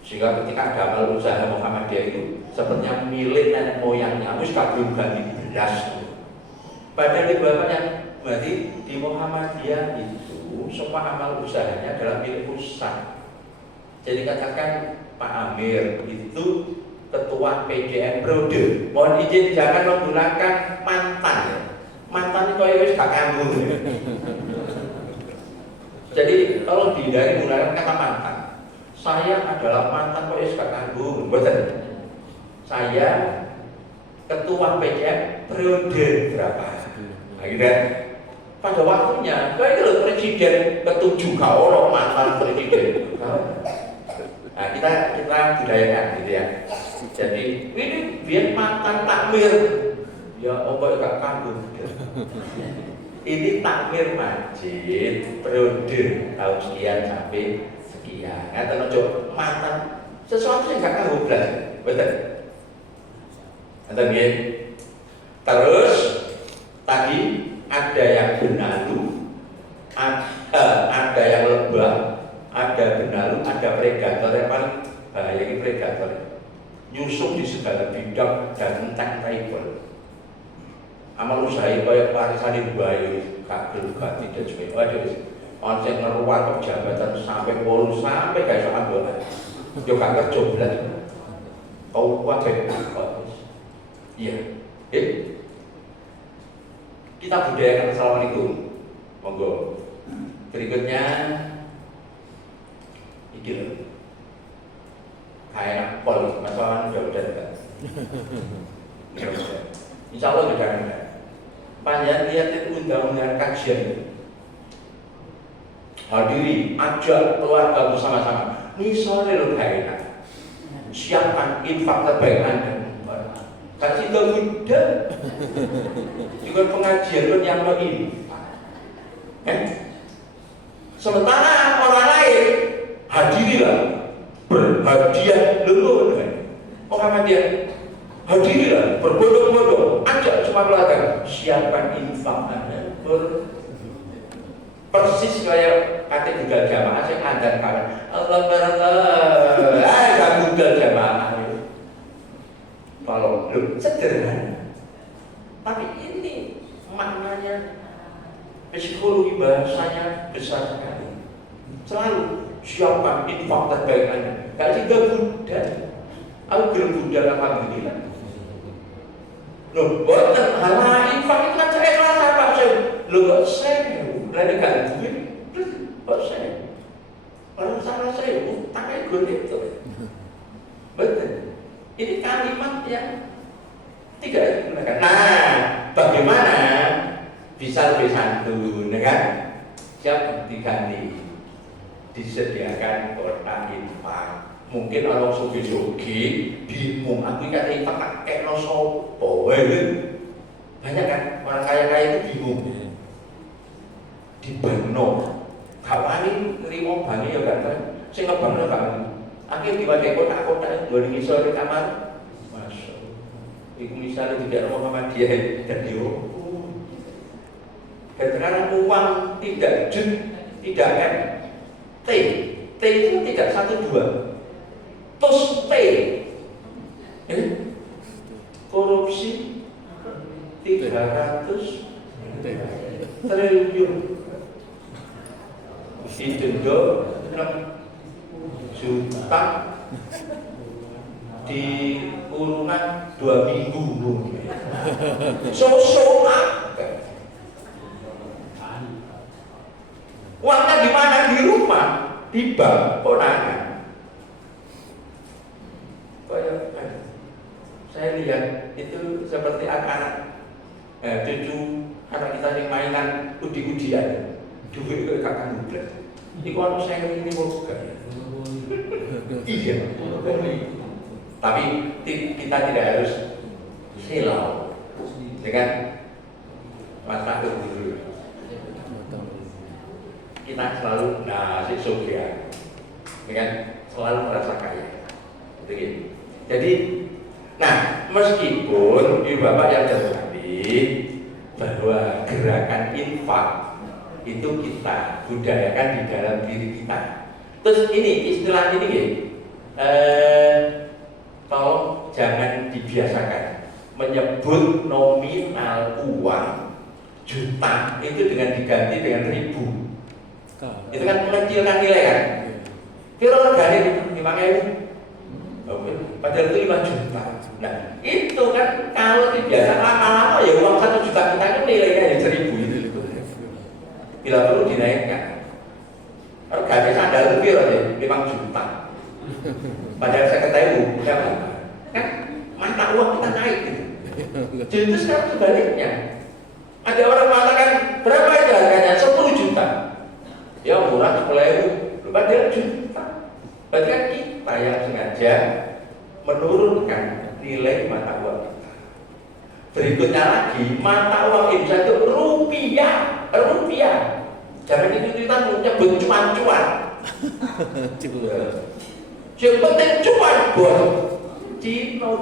Sehingga ketika ada amal usaha Muhammadiyah itu sepertinya milik nenek moyangnya, harus belum ganti beras. Padahal di bapak yang berarti di Muhammadiyah itu semua amal usahanya adalah milik pusat. Jadi katakan Pak Amir itu ketua PJM periode. Mohon izin jangan menggunakan mantan. Mantan itu kayak wis gak kambung. Jadi kalau dihindari menggunakan kata mantan. Saya adalah mantan kok wis gak kambung. Betul. Saya ketua PJM periode berapa? Akhirnya pada waktunya, kayak itu presiden ketujuh kau orang mantan presiden. Nah kita budayakan gitu ya. Jadi ini biar mantan takmir. Ya obat gak kambung. Ini takmir masjid periode tahun sekian sampai sekian. Nah tentu mantan sesuatu yang gak kambung belas, betul. Nanti terus tadi ada yang benalu, ada yang lebah, ada benalu, ada predator. Yang paling bahaya ini predator. Nyusup di segala bidang dan entek-entek. Amal usaha kaya warisan bayi, kagel, gati dan sebagainya. Onsen ngeruat jabatan sampai polu sampai kayak soal bola. Yo gak kerja belas. Kau wae apa? Iya. Kita budayakan assalamualaikum. Monggo. Berikutnya iki lho. Kayak pol, masalah udah dekat. Insya Allah sudah ada. Panjang lihat itu undang-undang kajian. Hadiri, ajak keluarga bersama-sama. Misalnya lo enak. Siapkan infak terbaik Anda. Kasih tahu muda. Juga pengajian pun yang ini. Sementara orang lain hadirilah berhadiah dulu. Muhammadiyah hadirilah berbondong-bondong, ajak semua keluarga, siapkan infak Anda. Persis kayak kata juga jamaah saya ada kawan Allah kabugal jamaah kalau belum sederhana, tapi ini maknanya psikologi bahasanya besar sekali. Selalu siapkan infak terbaik Anda. Gak juga Buddha, aku belum Buddha alhamdulillah. Loh, buatan hal infak itu kan saya rasa apa saya loh saya lalu gak duit, terus saya orang salah saya utangnya gue itu. Betul. Ini kalimat yang tidak digunakan. Nah, bagaimana bisa lebih santun, kan? Siap diganti, disediakan kotak infak. Mungkin orang sugi-sugi bingung, aku kata infak kayak no sopo, banyak kan orang kaya-kaya itu bingung. Di Bano, kawani nerima bangi ya kan, saya ngebangno kan. Akhirnya dipakai kotak-kotak dua di sore kamar, masuk. Iku misalnya tidak mau dia dan dia. Dan sekarang uang tidak jun, tidak M, T itu tidak 1-2, tos T, korupsi 300 triliun. Didenda 6 juta di kurungan 2 minggu. Uangnya di mana? Di rumah, di bank konangan. Saya lihat itu seperti anak-anak cucu anak kita yang mainan udi-udian, duit ke kakak muda. Iku anu saya ini mau gak? Iya. Tapi kita tidak harus silau dengan mata dulu. Kita selalu si Sofia, dengan selalu merasa kaya. Begitu. Jadi, nah meskipun ibu bapak yang terhormati bahwa gerakan infak itu kita budayakan di dalam diri kita. Terus ini istilah ini tolong jangan dibiasakan menyebut nominal uang juta itu dengan diganti dengan ribu. Itu kan mengecilkan nilai kan. Kira organik 5.000, padahal itu 5 juta. Nah itu kan kalau dibiasa lama-lama ya uang 1 juta kita itu nilainya 1.000 itu. Bila perlu dinaikkan. Harga sandal itu aja 5 juta. Padahal saya ketahui kan mata uang kita naik gitu. Jadi sekarang sebaliknya. Ada orang mengatakan berapa aja harganya? 10 juta. Ya murah 10.000. Padahal juta. Berarti kan kita yang sengaja menurunkan nilai mata uang kita. Berikutnya lagi mata uang Indonesia itu rupiah. Jangan itu-ituan menyebut cuan-cuan. Yang penting cuan bos. Cino.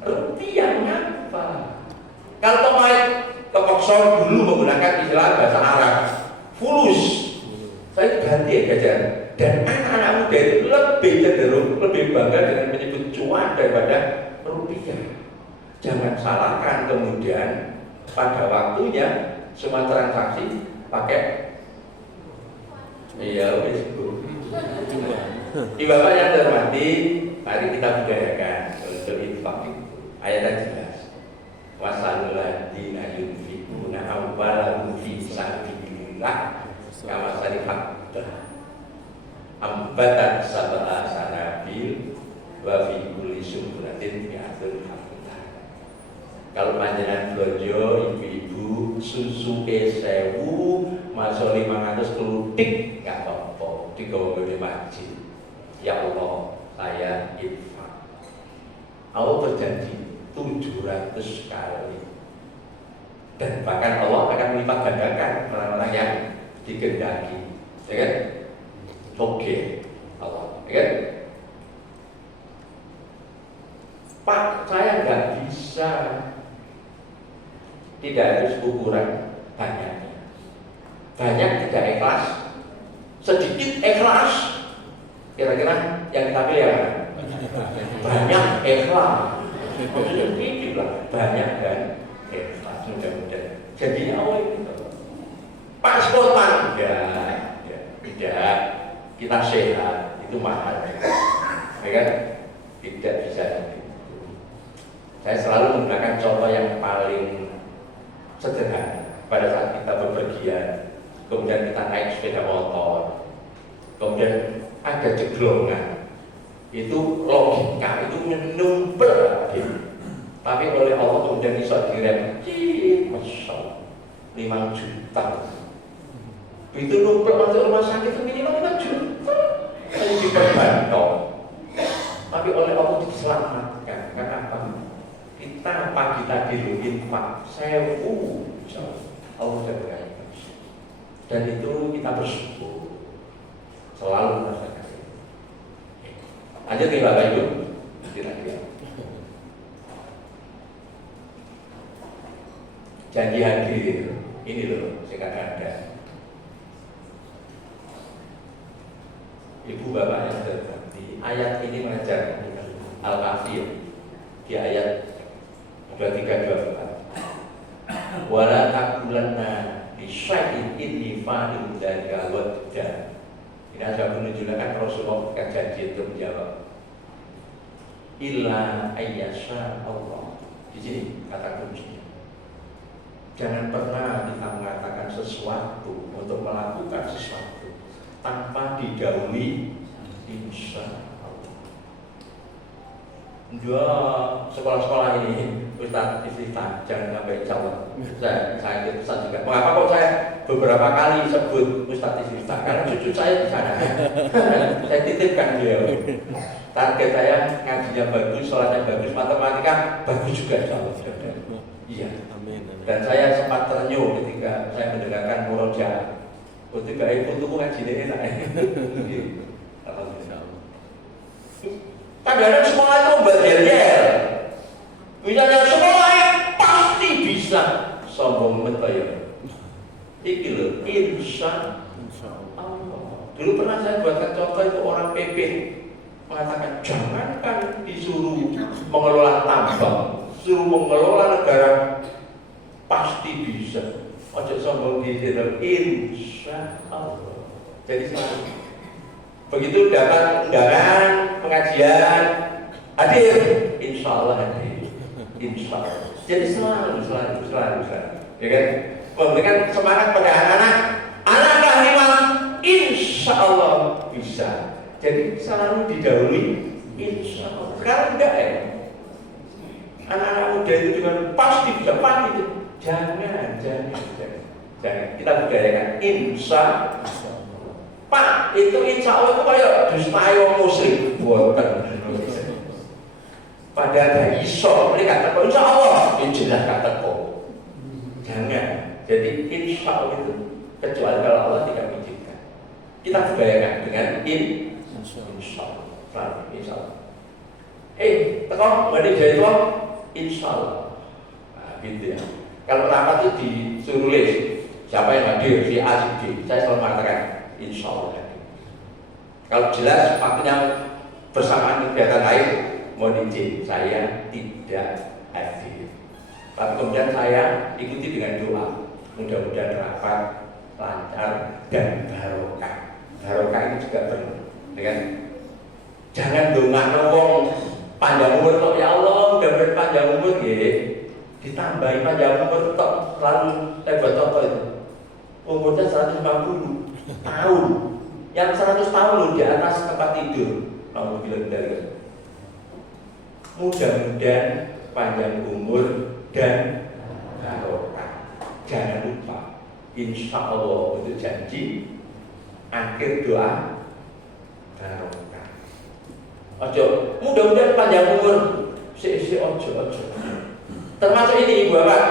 Rupiah apa? Kalau pemain kepeksa dulu menggunakan istilah bahasa Arab, fulus. Saya ganti ya gajah. Dan anak-anak muda itu lebih cenderung, lebih bangga dengan menyebut cuan daripada rupiah. Jangan salahkan kemudian pada waktunya semua transaksi pakai iya wis Bu. Bapak yang terhormati, mari kita budayakan untuk infak itu. Ayatnya jelas. Wasalul ladzina yunfiquna amwalahum fi sabilillah kama salifat ambatan sab'a sanabil wa fi kulli sunbulatin mi'atun habbah. Kalau panjenengan belanja ibu-ibu susu 1000 masuk 500 kelutik enggak apa-apa digawa gede masjid. Ya Allah, saya infak. Allah berjanji 700 kali. Dan bahkan Allah akan melipat gandakan orang-orang yang dikehendaki. Ya kan? Oke, Allah, ya kan? Pak, saya nggak bisa. Tidak harus ukuran banyaknya. Banyak tidak ikhlas, sedikit ikhlas. Kira-kira yang kita pilih apa? Banyak ikhlas. Ini lah banyak kan ikhlas mudah-mudahan. Jadi awal itu Pak spontan ya, tidak kita sehat itu mahal, ya kan? Tidak bisa. Saya selalu menggunakan contoh yang paling sederhana pada saat kita bepergian, kemudian kita naik sepeda motor, kemudian ada jeglongan, itu logika itu menumpel, tapi oleh Allah kemudian bisa direm, masya 5 juta. Itu numpel masuk rumah sakit itu minimal 5 juta, hanya diperbantu. Tapi oleh Allah diselamatkan. Kenapa? Kita pagi tadi infak 1000, Allah sudah berkata. Dan itu kita bersyukur, selalu merasakan. Lanjut nih Bapak Ibu, kira-kira janji hadir ini loh, sekarang ada. Ibu Bapak yang terhormati, ayat ini mengajar Al-Kafir di ayat 23-24. Wala taqulanna li syai'in inni fa'ilun dzalika wadda. Ini ada menunjukkan Rasulullah ketika janji itu menjawab illa ayyasha Allah. Di sini kata kuncinya. Jangan pernah kita mengatakan sesuatu untuk melakukan sesuatu tanpa didahului insya Allah. Dua sekolah-sekolah ini Ustaz Istiftah jangan sampai jawab. Saya pesan juga. Mengapa kok saya beberapa kali sebut Ustaz Istiftah? Karena cucu saya di sana. Saya titipkan dia. Target saya ngajinya bagus, sholatnya bagus, matematika bagus juga insyaallah. Iya. Amin. Dan saya sempat ternyuh ketika saya mendengarkan murojaah. Ketika ibu tuh ngaji ini enak. Kadang-kadang sekolah itu berjel-jel. Misalnya sekolah pasti bisa sombong mentaya. Iki loh, insya Allah. Dulu pernah saya buatkan contoh itu orang PP mengatakan jangankan disuruh mengelola tambang, suruh mengelola negara pasti bisa. Ojo sombong diri, insya Allah. Jadi selalu begitu dapat undangan pengajian hadir, insya Allah hadir, insya Allah. Jadi selalu, ya kan? Memberikan semangat pada anak-anak, anak kahliman, insya Allah bisa. Jadi selalu didahului, insya Allah. Sekarang enggak ya? Anak-anak muda itu dengan pasti bisa pasti. Jangan. Kita budayakan insya Allah. Pak, itu insya Allah itu kayak dustayo muslim. Bukan. Padahal ada iso, mereka kata insya Allah, ini jelas kata kok. Jangan. Jadi insya Allah itu kecuali kalau Allah tidak mengizinkan. Kita budayakan dengan insya Allah. Insya Allah. Tekok, badi jadi itu insya Allah. Nah, gitu ya. Kalau rapat itu disuruh list, siapa yang hadir, si A, si D, saya selalu mengatakan insya Allah hadir. Kalau jelas waktunya bersamaan kegiatan lain, mohon izin, saya tidak hadir. Tapi kemudian saya ikuti dengan doa, mudah-mudahan rapat lancar, dan barokah. Barokah ini juga perlu, kan? Jangan dongakno wong panjang umur kok, ya Allah mudah-mudahan panjang umur ya, ditambahi panjang umur kok lalu lebar toto itu umurnya 150 tahun, yang 100 tahun loh di atas tempat tidur. Kalau bilang dari mudah-mudahan panjang umur dan barokah. Jangan lupa, insya Allah untuk janji akhir doa barokah. Ojo, mudah-mudahan panjang umur. Ojo. Termasuk ini Ibu Bapak,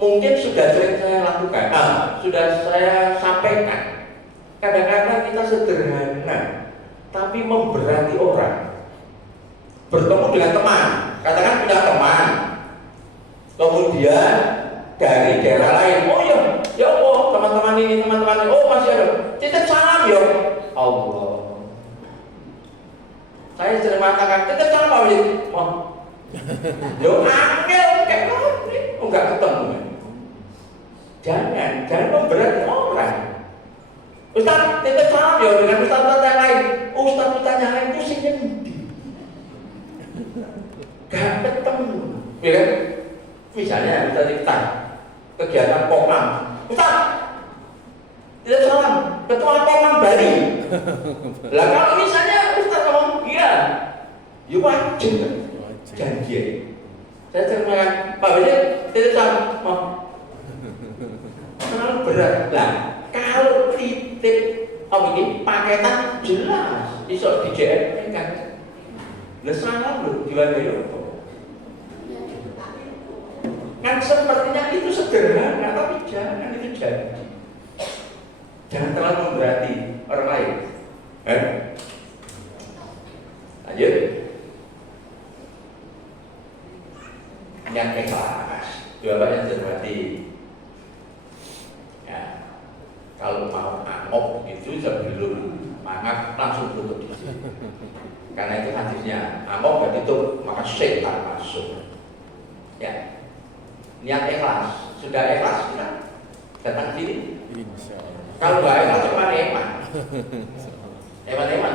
mungkin sudah sering saya lakukan, sudah saya sampaikan. Kadang-kadang kita sederhana, tapi memberati orang. Bertemu dengan teman, katakan punya teman, kemudian dari daerah lain, oh ya Allah, teman-teman ini, oh masih ada, titip salam ya Allah. Saya sering mengatakan, titip salam Pak Wajid, yo angel kayak enggak ketemu. Jangan memberati orang. Ustaz, titip salam ya dengan ustaz yang lain. Ustaz yang lain itu sih nyendi. Gak ketemu, ya kan? Misalnya kita kegiatan Komang, Ustaz, titip salam ketua Komang Bali. Lah kalau misalnya Ustaz ngomong, iya, ya wajib janji. Saya sering mengatakan, Pak Wajid, titip salam, terlalu berat. Lah, kalau titip ini paketan jelas, bisa di JM kan. Lah salam loh, diwajib. Kan sepertinya itu sederhana, tapi jangan itu janji. Jangan terlalu memberati orang lain. Lanjut. Niat ikhlas. Bapak yang terhormati. Ya, kalau mau amok itu sebelum mangap langsung tutup di sini. Karena itu hadisnya amok gak tutup maka setan masuk. Ya. Niat ikhlas, sudah ikhlas kita datang ke sini. Kalau nggak ikhlas cuma eman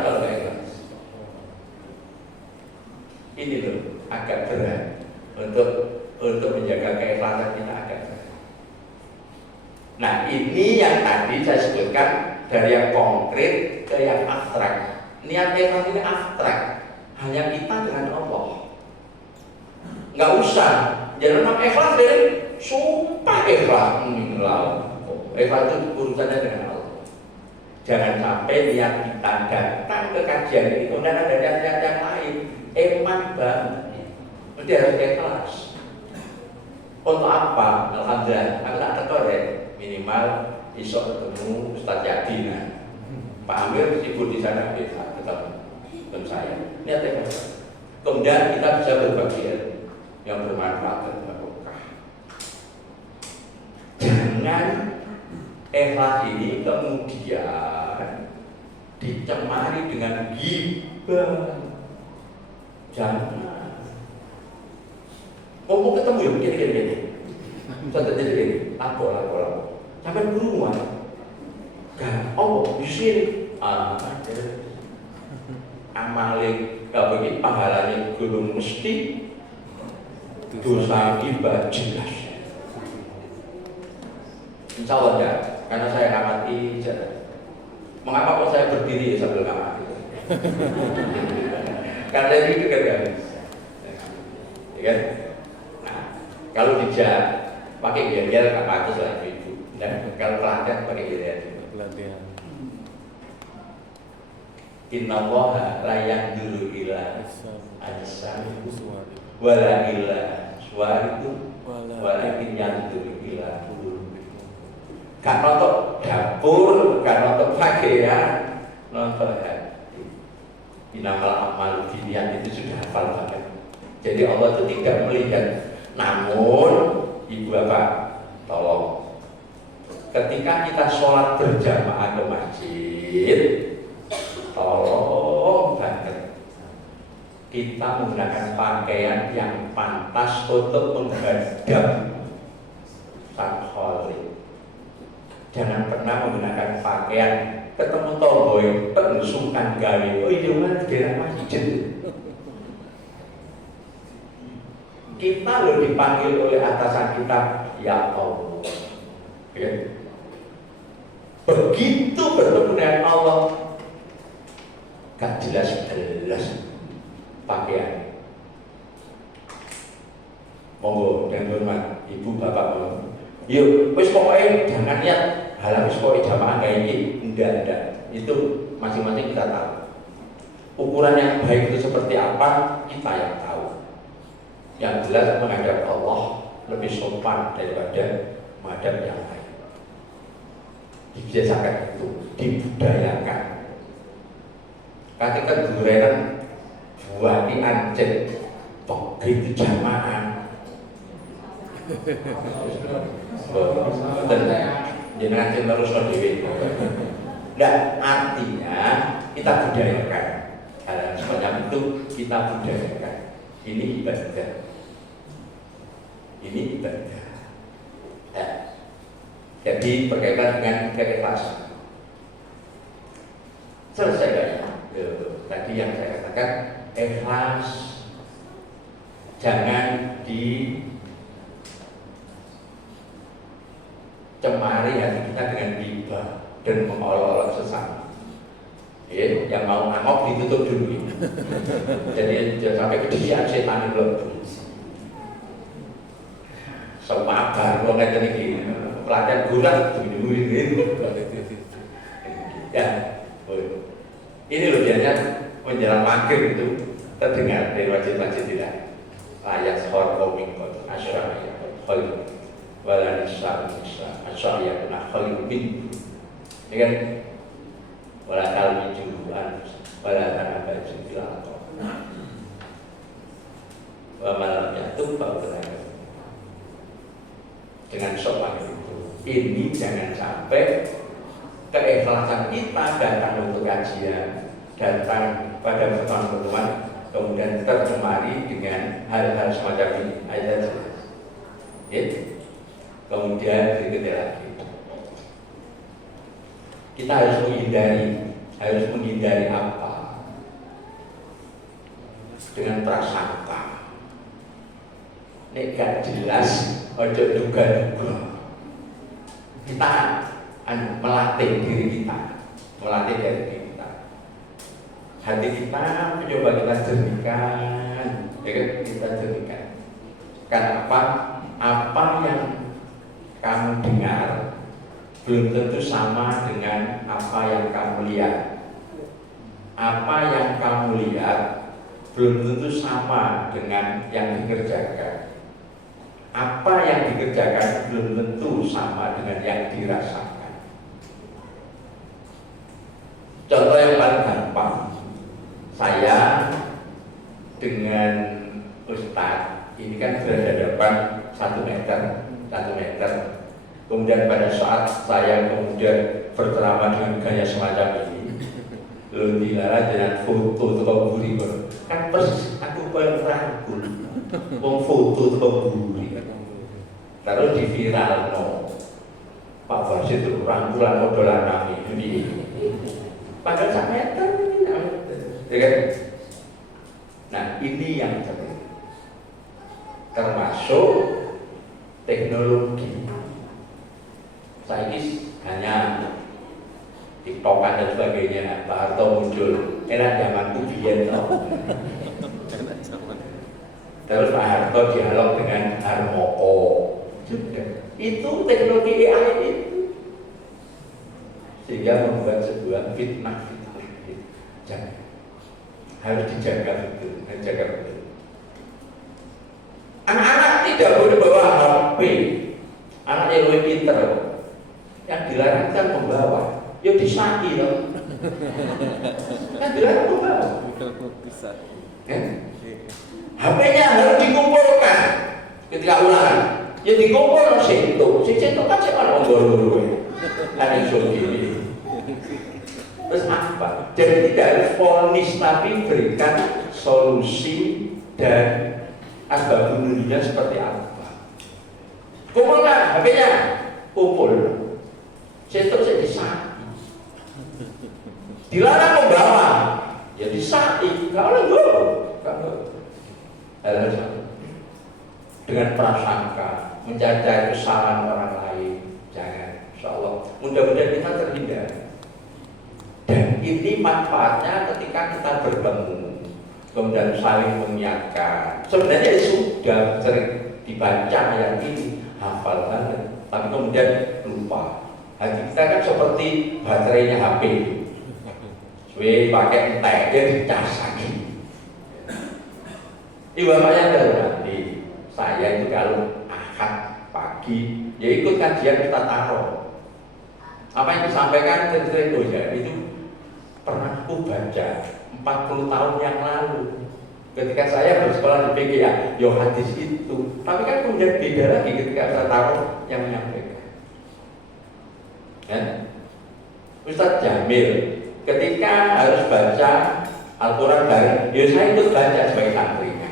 kalau nggak ikhlas. Ini loh agak berat untuk menjaga keikhlasan kita agak berat. Nah ini yang tadi saya sebutkan dari yang konkret ke yang abstrak. Niat ikhlas ini abstrak, hanya kita dengan Allah. Nggak usah. Jangan ikhlas dari sumpah ikhlas. Ikhlas itu urusannya dengan Allah. Jangan sampai niat kita datang ke kajian ini kemudian ada niat-niat yang lain. Eman banget. Mesti harus ikhlas. Untuk apa? Alhamdulillah, aku tak tekor ya. Minimal besok ketemu Ustaz Yadina. Pak Amir meskipun di sana bisa tetap saya. Niat ikhlas. Kemudian kita bisa berbagi yang bermanfaat dan barokah. Jangan ikhlas ini kemudian dicemari dengan ghibah. Jangan. Mau ketemu ya gini. Contoh jadi lapor. Sampai buruan. Gak, di sini. Amalik, kalau begini pahalanya belum mesti. Dosa ibadah jelas. Insya Allah ya, karena saya amati. Mengapa kok saya berdiri sambil amati? Karena ini dekat kan, ya kan? Nah, kalau dijak pakai gel-gel nggak pantas lah itu. Dan kalau pelatihan pakai gel-gel. Pelatihan. Inna Allah la yanzuru ila ajsam wala ila suwarikum walakin yanzuru ila qulubikum. Gak nonton dapur, gak nonton pakaian, nonton hati. Inamal amal biniyat itu sudah hafal banget. Jadi Allah itu tidak melihat. Namun Ibu Bapak tolong, ketika kita sholat berjamaah ke masjid, tolong banget kita menggunakan pakaian yang pantas untuk menghadap Sang Khalik. Jangan pernah menggunakan pakaian ketemu tomboy penusukan gawe. Oh iya mana daerah masjid. Kita loh dipanggil oleh atasan kita, ya Allah. Ya. Begitu bertemu dengan Allah, gak jelas pakaian. Monggo dan hormat ibu bapak monggo. Yuk, wis pokoknya jangan niat halal wis pokoknya jamaah kayak ini. Enggak. Itu masing-masing kita tahu. Ukuran yang baik itu seperti apa, kita yang tahu. Yang jelas menghadap Allah lebih sopan daripada menghadap yang lain. Dibiasakan itu, dibudayakan. Ketika gureran buati anjing, begitu jamaah. Jangan terus dewi. Nah, artinya kita budayakan. Hal semacam itu kita budayakan. Ini ibadah. Ini ibadah. Nah, jadi berkaitan dengan keikhlasan. Selesai kan? Tadi yang saya katakan ikhlas. Jangan dicemari hati kita dengan riba dan mengolok-olok sesama. Yang mau ngamuk ditutup dulu. Jadi jangan sampai kedian setan itu. Sepabar lo kayak gini, pelatihan gurat begini. Ya, ini loh biasanya menjelang maghrib itu terdengar dari wajib-wajib tidak. Ayat horkoming kot asyaraya khol wala nisa asyaraya kena khol bin. Ini kan wala kalmi juruan wala tanah baju bilang kok. Wa malam jatuh bau tenaga. Dengan sopan itu, ini jangan sampai keikhlasan kita datang untuk kajian, datang pada pertemuan-pertemuan, kemudian tercemari dengan hal-hal semacam ini. Ayat jelas. Kemudian berikutnya lagi, kita harus menghindari apa? Dengan prasangka. Ini gak jelas. Ojo duga-duga. Kita melatih diri kita, hati kita mencoba kita jernihkan, ya kan? Kita jernihkan. Karena apa yang kamu dengar belum tentu sama dengan apa yang kamu lihat. Apa yang kamu lihat belum tentu sama dengan yang dikerjakan. Apa yang dikerjakan belum tentu sama dengan yang dirasakan. Contoh yang paling gampang, saya dengan Ustadz ini kan berhadapan 1 meter. Kemudian pada saat saya kemudian berceramah dengan gaya semacam ini, lalu dilarang dengan foto atau buri, kan persis aku pengen rangkul, mau foto atau buri. Terus di viral Pak Basit itu rangkulan modolan kami ini. Padahal 1 meter ini, ya kan? Nah ini yang termasuk teknologi. Saya ini hanya TikTokan dan sebagainya. Pak Harto muncul, era zaman kubiyen Terus Pak Harto dialog dengan Harmoko. Itu teknologi AI itu sehingga membuat sebuah fitnah. Jangan, harus dijaga betul, Anak-anak tidak boleh bawa HP. Anak yang lebih pinter, yang dilarang kan membawa, ya disaki loh. Kan dilarang membawa. HP-nya harus dikumpulkan ketika ulangan. Ya dikumpul situ kan siapa ngomong ada gini. Terus apa? Jadi tidak harus vonis tapi berikan solusi dan asbabun nuzulnya seperti apa. Kumpulkan HP-nya, kumpul. Setruk saya disai. Dilarang membawa, ya disai. Kalau hal-hal dengan prasangka, mencari kesalahan orang lain, jangan. Insyaallah, mudah-mudahan kita terhindar. Dan ini manfaatnya ketika kita bertemu, kemudian saling mengingatkan. Sebenarnya sudah sering dibaca ayat ini, hafal banget, tapi kemudian lupa. Hati kita kan seperti baterainya HP, pakai entek, dia dicas lagi. Ibaratnya terhati, saya itu kalau Ahad pagi, ya ikut kajian kita taruh. Apa yang disampaikan cerita itu pernah aku baca 40 tahun yang lalu ketika saya bersekolah di PGA, yo hadis itu. Tapi kan kemudian beda lagi ketika saya taruh yang menyampaikan. Ya? Ustadz Jamil ketika harus baca Al-Quran bareng, yo saya ikut baca sebagai santrinya.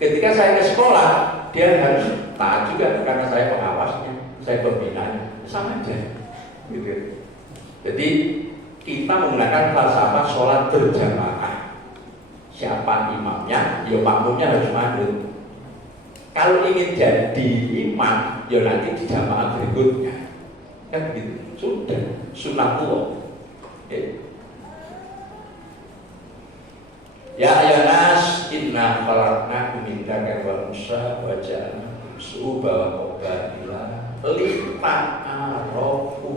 Ketika saya ke sekolah, dia harus taat juga karena saya pengawasnya, saya pembinanya, sama aja. Gitu. Jadi kita menggunakan falsafah sholat berjamaah. Siapa imamnya, ya makmumnya harus manut. Kalau ingin jadi imam, ya nanti di jamaah berikutnya. Kan begitu. Sudah, sunatullah. Ya ayanas inna khalaqnakum min dzakarin wa unsa wa ja'alnakum syu'uban wa qabaila lita'arafu.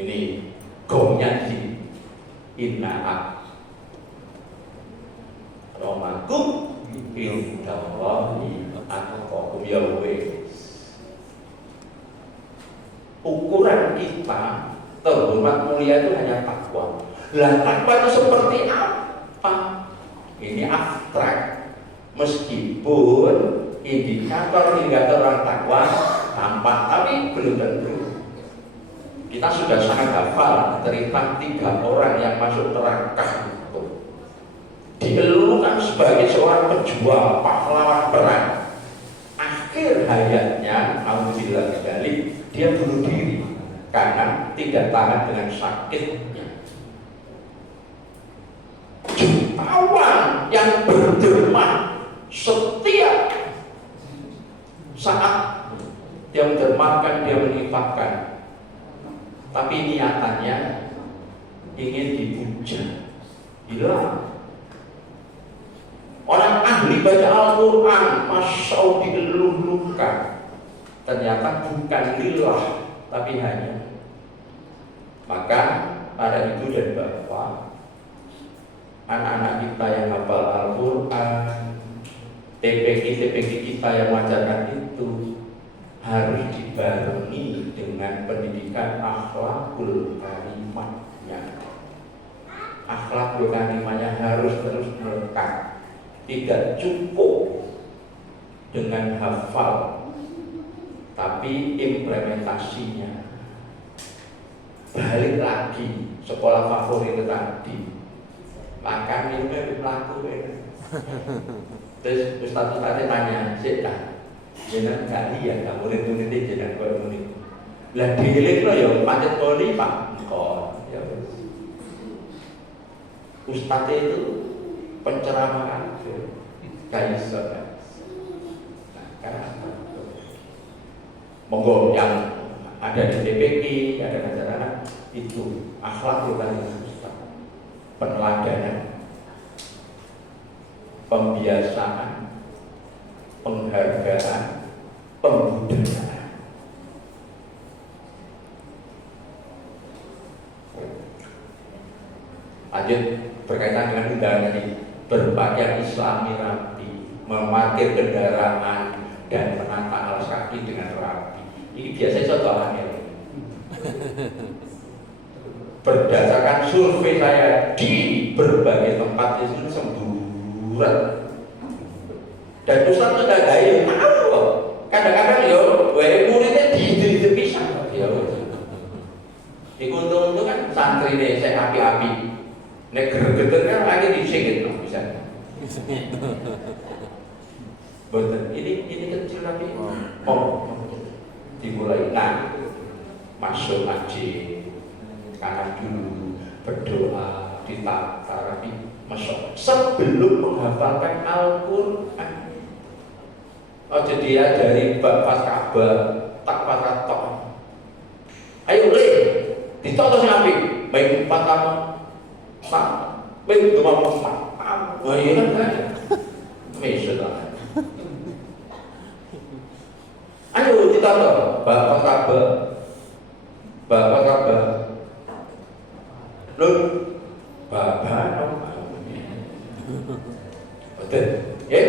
Ini gongnya di inna akramakum indallahi atqakum yawwe. Ukuran kita terhormat mulia itu hanya takwa. Lah takwa itu seperti apa? Ini abstrak. Meskipun indikator orang takwa tampak, tapi belum tentu. Kita sudah sangat hafal cerita 3 orang yang masuk neraka itu. Dielulukan sebagai seorang pejuang, pahlawan perang. Akhir hayatnya, alhamdulillah sekali, dia bunuh diri karena tidak tahan dengan sakitnya. Jutawan yang berderma setiap saat dia mendermakan, dia menifahkan, tapi niatannya ingin dipuja, hilang. Orang ahli baca Al-Quran, Masya Allah diluluhkan, ternyata bukan lillah, tapi hanya. Maka para ibu dan bapak, anak-anak kita yang hafal Al-Quran, TPG kita yang mengajarkan itu harus dibarengi dengan pendidikan akhlakul karimahnya. Akhlakul karimahnya harus terus melekat. Tidak cukup dengan hafal, tapi implementasinya. Balik lagi sekolah favorit tadi, makan minum pelaku. Terus Ustaz tanya, "Cek jenengan kali ya, nggak murid-murid jenengan kau murid. Lah dihilir lo ya, pancet koli pak, kok ya. Ustaz itu penceramaan kayak sebenarnya. Nah, karena monggo yang ada di TPG, ada acara itu akhlak bukan Ustaz, peneladanan, pembiasaan, penghargaan, pembudayaan. Lanjut berkaitan dengan undangan ini, berpakaian Islami rapi, memarkir kendaraan dan menata alas kaki dengan rapi. Ini biasanya contoh hamil. Berdasarkan survei saya di berbagai tempat itu semburat. Dan Ustaz sudah gaya tahu. Kadang-kadang yo, muridnya di pisah. Ya, dikuntung itu kan santri deh, saya api-api. Nek geger-geger kan lagi disingit bisa. Betul. Ini kecil tapi dimulai. Nah, masuk masjid kanan dulu, berdoa di tarafi masuk sebelum menghafalkan Al-Quran. Oh jadi dari bab Ka'bah tak patah tok. Ayo le, ditonton sing apik, baik pertama, baik dua empat. Wah iya kan? Mesra. Ayo ditonton bab Ka'bah, lu bapak betul ya,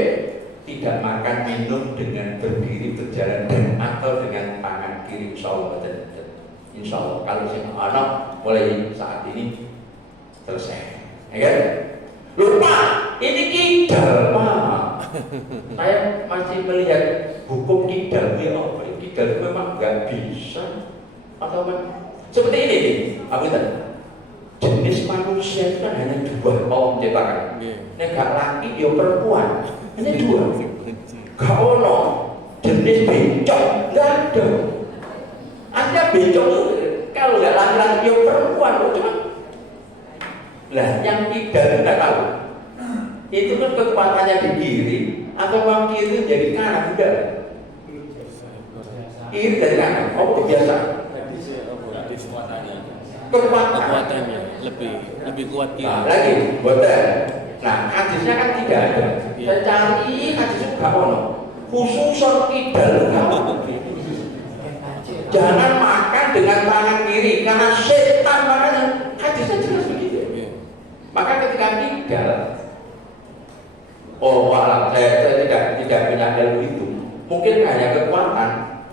tidak makan minum dengan berdiri berjalan dan atau dengan tangan kiri, insya Allah kalau saya anak mulai saat ini selesai ya kan? Lupa ini kidal Pak, saya masih melihat hukum kidal kidal memang nggak bisa atau seperti ini apa itu? Jenis manusia itu kan hanya dua kaum cetakan. Nek laki dia perempuan, hanya dua. Gak ono jenis bencong, nggak ada. Artinya bencong itu kalau nggak laki-laki dia perempuan, cuma lah yang tidak nggak tahu. Itu kan kekuatannya di kiri atau orang kiri jadi kanan udah. Kiri dari kanan, oh biasa. Kekuatannya lebih kuat kiri. Nah, lagi boten. Nah, hadisnya kan tidak ada. Saya cari hadis juga ono. Khusus kidal jangan makan dengan tangan kiri karena setan makanya hadisnya jelas begitu. Maka ketika kidal, oh malah saya tidak punya ilmu itu. Mungkin hanya kekuatan,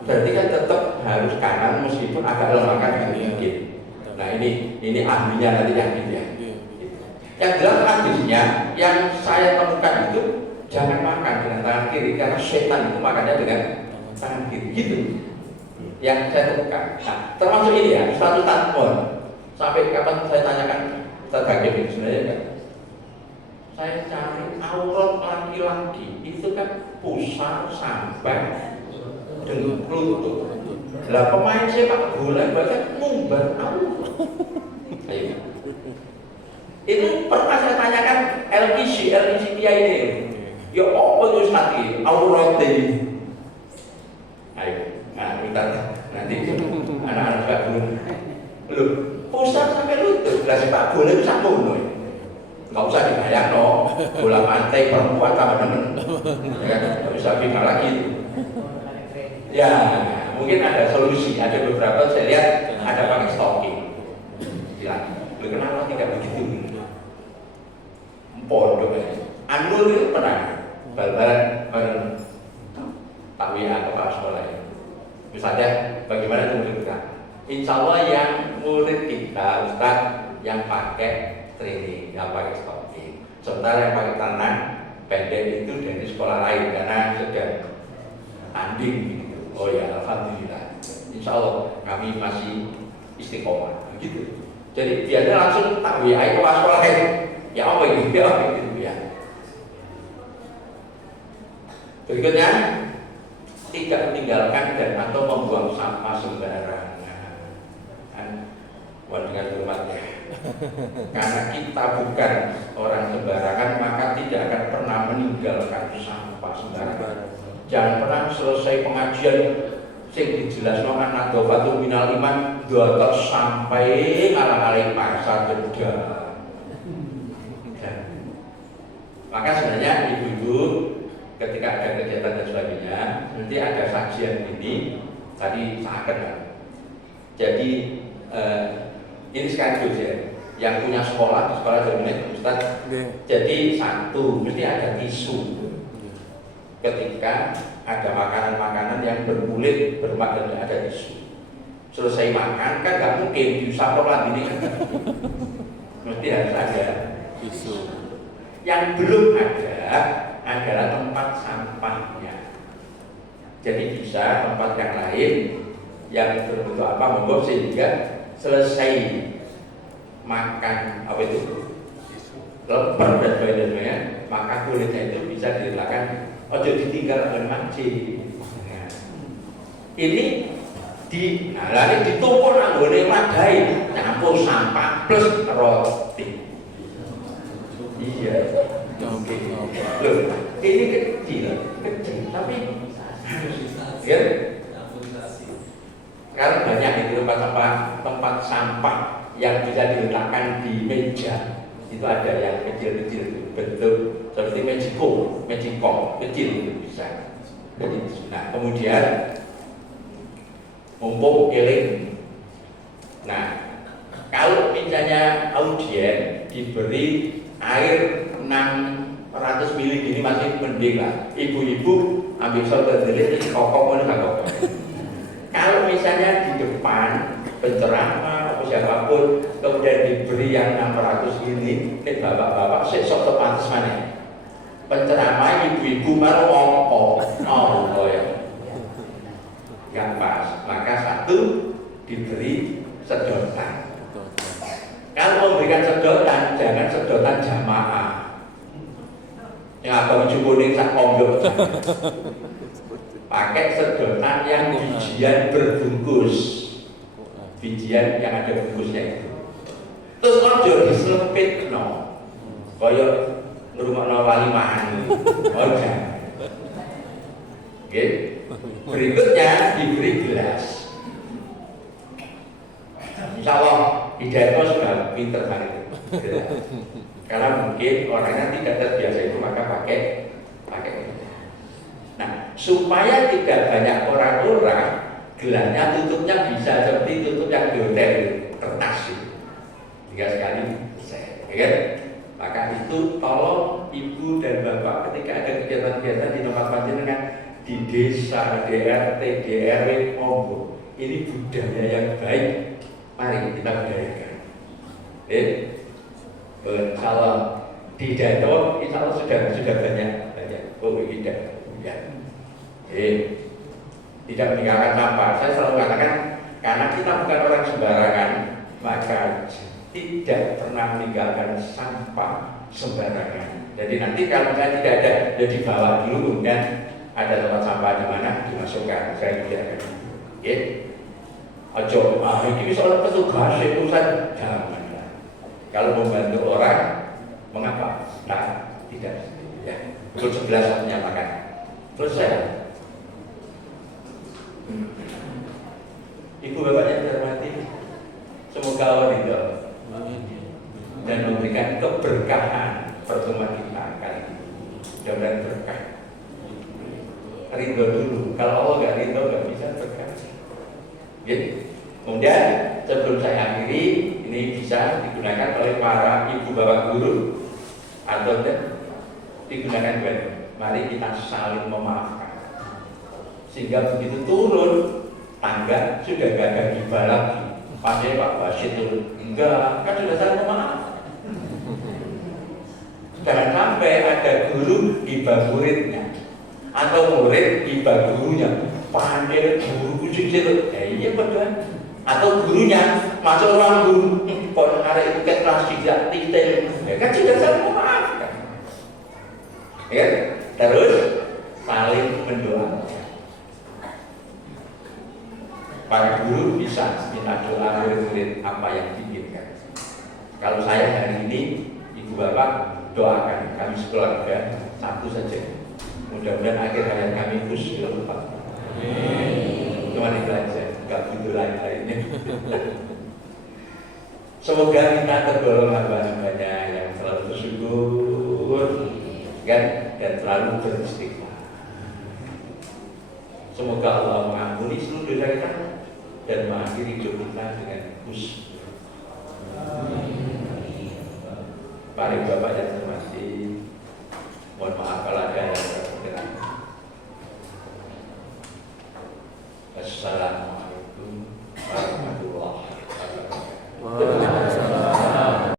berarti kan tetap harus kanan meskipun agak lemahkan sedikit. Nah ini ahlinya nanti yang gitu ya. Yang jelas hadisnya yang saya temukan itu jangan makan dengan tangan kiri karena setan itu makannya dengan tangan kiri gitu. Yang saya temukan. Nah termasuk ini ya satu takmur. Sampai kapan saya tanyakan terbagai ini sebenarnya kan? Saya cari aurat laki-laki itu kan pusar sampai dengan lutut. Lah pemain sepak bola bahkan ngumbar ayo. Itu pernah saya tanyakan LKC dia ini. Ya apa itu Ustaz iki? Aurat ini. Ayo, nah kita nanti anak-anak sepak bola. Loh, pusat sampai lutut. Lah sepak bola itu sak ngono. Enggak usah dibayangno. Bola pantai perempuan sama temen. Ya kan? Enggak usah pindah lagi. Ya, mungkin ada solusi, ada beberapa saya lihat ada pakai stocking. Bilang, lu kenapa tidak begitu? Pondok Anur itu pernah bal-balan bareng Pak WA kepala sekolah ya. Misalnya bagaimana itu menunjukkan? Insya Allah yang murid kita Ustaz yang pakai training, yang pakai stocking. Sementara yang pakai tangan pendek itu dari sekolah lain karena sedang tanding gitu. Oh ya, alhamdulillah. Insya Allah kami masih istiqomah, begitu. Jadi dia langsung tak WA ke sekolah lain. Ya apa ini? Ya apa gitu ya. Berikutnya, tidak meninggalkan dan atau membuang sampah sembarangan. Dengan hormatnya. Karena kita bukan orang sembarangan, maka tidak akan pernah meninggalkan sampah sembarangan. Jangan pernah selesai pengajian sing dijelasno anak dofatul minal iman dotot sampai ngalah-alahi pasar beda. Maka sebenarnya ibu-ibu ketika ada kegiatan dan sebagainya nanti ada sajian ini tadi seakan kan. Jadi ini sekaligus ya yang punya sekolah di sekolah jaminan Ustaz. Jadi satu mesti ada tisu. Ketika ada makanan-makanan yang berkulit, bermak dan ada tisu. Selesai makan kan nggak mungkin diusap lagi ini. Mesti harus ada tisu. Yang belum ada adalah tempat sampahnya. Jadi bisa tempat yang lain yang berbentuk apa monggo sehingga selesai makan apa itu lemper dan sebagainya, maka kulitnya itu bisa diletakkan. Ojo ditinggal dengan mancing. Nah, ini Nah, lalu ditumpuk nanggone wadai, nyampur sampah plus roti. Iya. Oke. Loh, ini kecil, tapi ya. Kalau banyak itu tempat sampah yang bisa diletakkan di meja, itu ada yang kecil-kecil bentuk seperti magicom kecil bisa. Jadi, nah kemudian mumpung eling. Nah, kalau misalnya audien diberi air 600 ml gini masih mending lah. Ibu-ibu ambil soda delik kokok mana nggak kokok. Kalau misalnya di depan penceramah atau siapapun kemudian diberi yang 600 ini bapak-bapak sesok tepantes mana? Penceramah ibu-ibu malah ngomong, oh ya. Yang pas, maka satu diberi sedotan. Kalau memberikan sedotan, jangan sedotan jamaah. Yang abang cukup sak pondok. Pakai sedotan yang bijian berbungkus, bijian yang ada bungkusnya itu. Terus ojo diselempit no, koyok ngrungokno walimahan. Ojo. Oke. Berikutnya diberi gelas. Insya Allah Hidayat sudah pinter hari itu. Karena mungkin orangnya tidak terbiasa itu maka pakai. Nah, supaya tidak banyak orang-orang, gelasnya tutupnya bisa seperti tutup yang di hotel kertas itu. 3 kali selesai, ya kan? Maka itu tolong ibu dan bapak ketika ada kegiatan-kegiatan di tempat panjenengan di desa, DRT, DRW, monggo. Ini budaya yang baik. Mari kita budayakan. Kalau di Danau, insya Allah sudah banyak. Oh tidak, ya. Tidak meninggalkan sampah. Saya selalu katakan karena kita bukan orang sembarangan, maka tidak pernah meninggalkan sampah sembarangan. Jadi nanti kalau saya tidak ada, ya dibawa dulu kemudian ada tempat sampah di mana dimasukkan. Saya tidak akan. Ojo, ini bisa oleh petugas urusan jangan. Kalau membantu orang, mengapa? Nah, tidak. Ya, pukul 11 saya menyatakan. Selesai. Ibu bapak yang terhormati, semoga Allah ridho dan memberikan keberkahan pertemuan kita kali ini. Mudah-mudahan berkah. Ridho dulu. Kalau Allah nggak ridho nggak bisa berkah. Gitu. Kemudian sebelum saya akhiri, ini bisa digunakan oleh para ibu bapak guru atau digunakan buat mari kita saling memaafkan sehingga begitu turun tangga sudah gak ada gibah lagi. Pasnya Pak Basit turun enggak, kan sudah saling memaafkan. Jangan sampai ada guru gibah muridnya atau murid gibah gurunya. Pandai guru kucing situ, iya betul. Atau gurunya masuk ruang guru, kon arek itu kelas tidak detail, ya kan sudah saling memaafkan. Ya, terus saling mendoakan. Para guru bisa minta doa murid-murid apa yang diinginkan. Kalau saya hari ini, ibu bapak doakan kami sekeluarga satu saja. Mudah-mudahan akhir hayat kami husnul khotimah. Cuma itu aja, nggak butuh lain-lainnya. Semoga kita tergolong hamba-hambanya yang selalu bersyukur kan, dan selalu beristighfar. Semoga Allah mengampuni seluruh dosa kita dan mengakhiri hidup kita dengan husnul. Para bapak yang terhormati, mohon maaf kalau ada yang terkena. Assalamualaikum warahmatullahi wabarakatuh.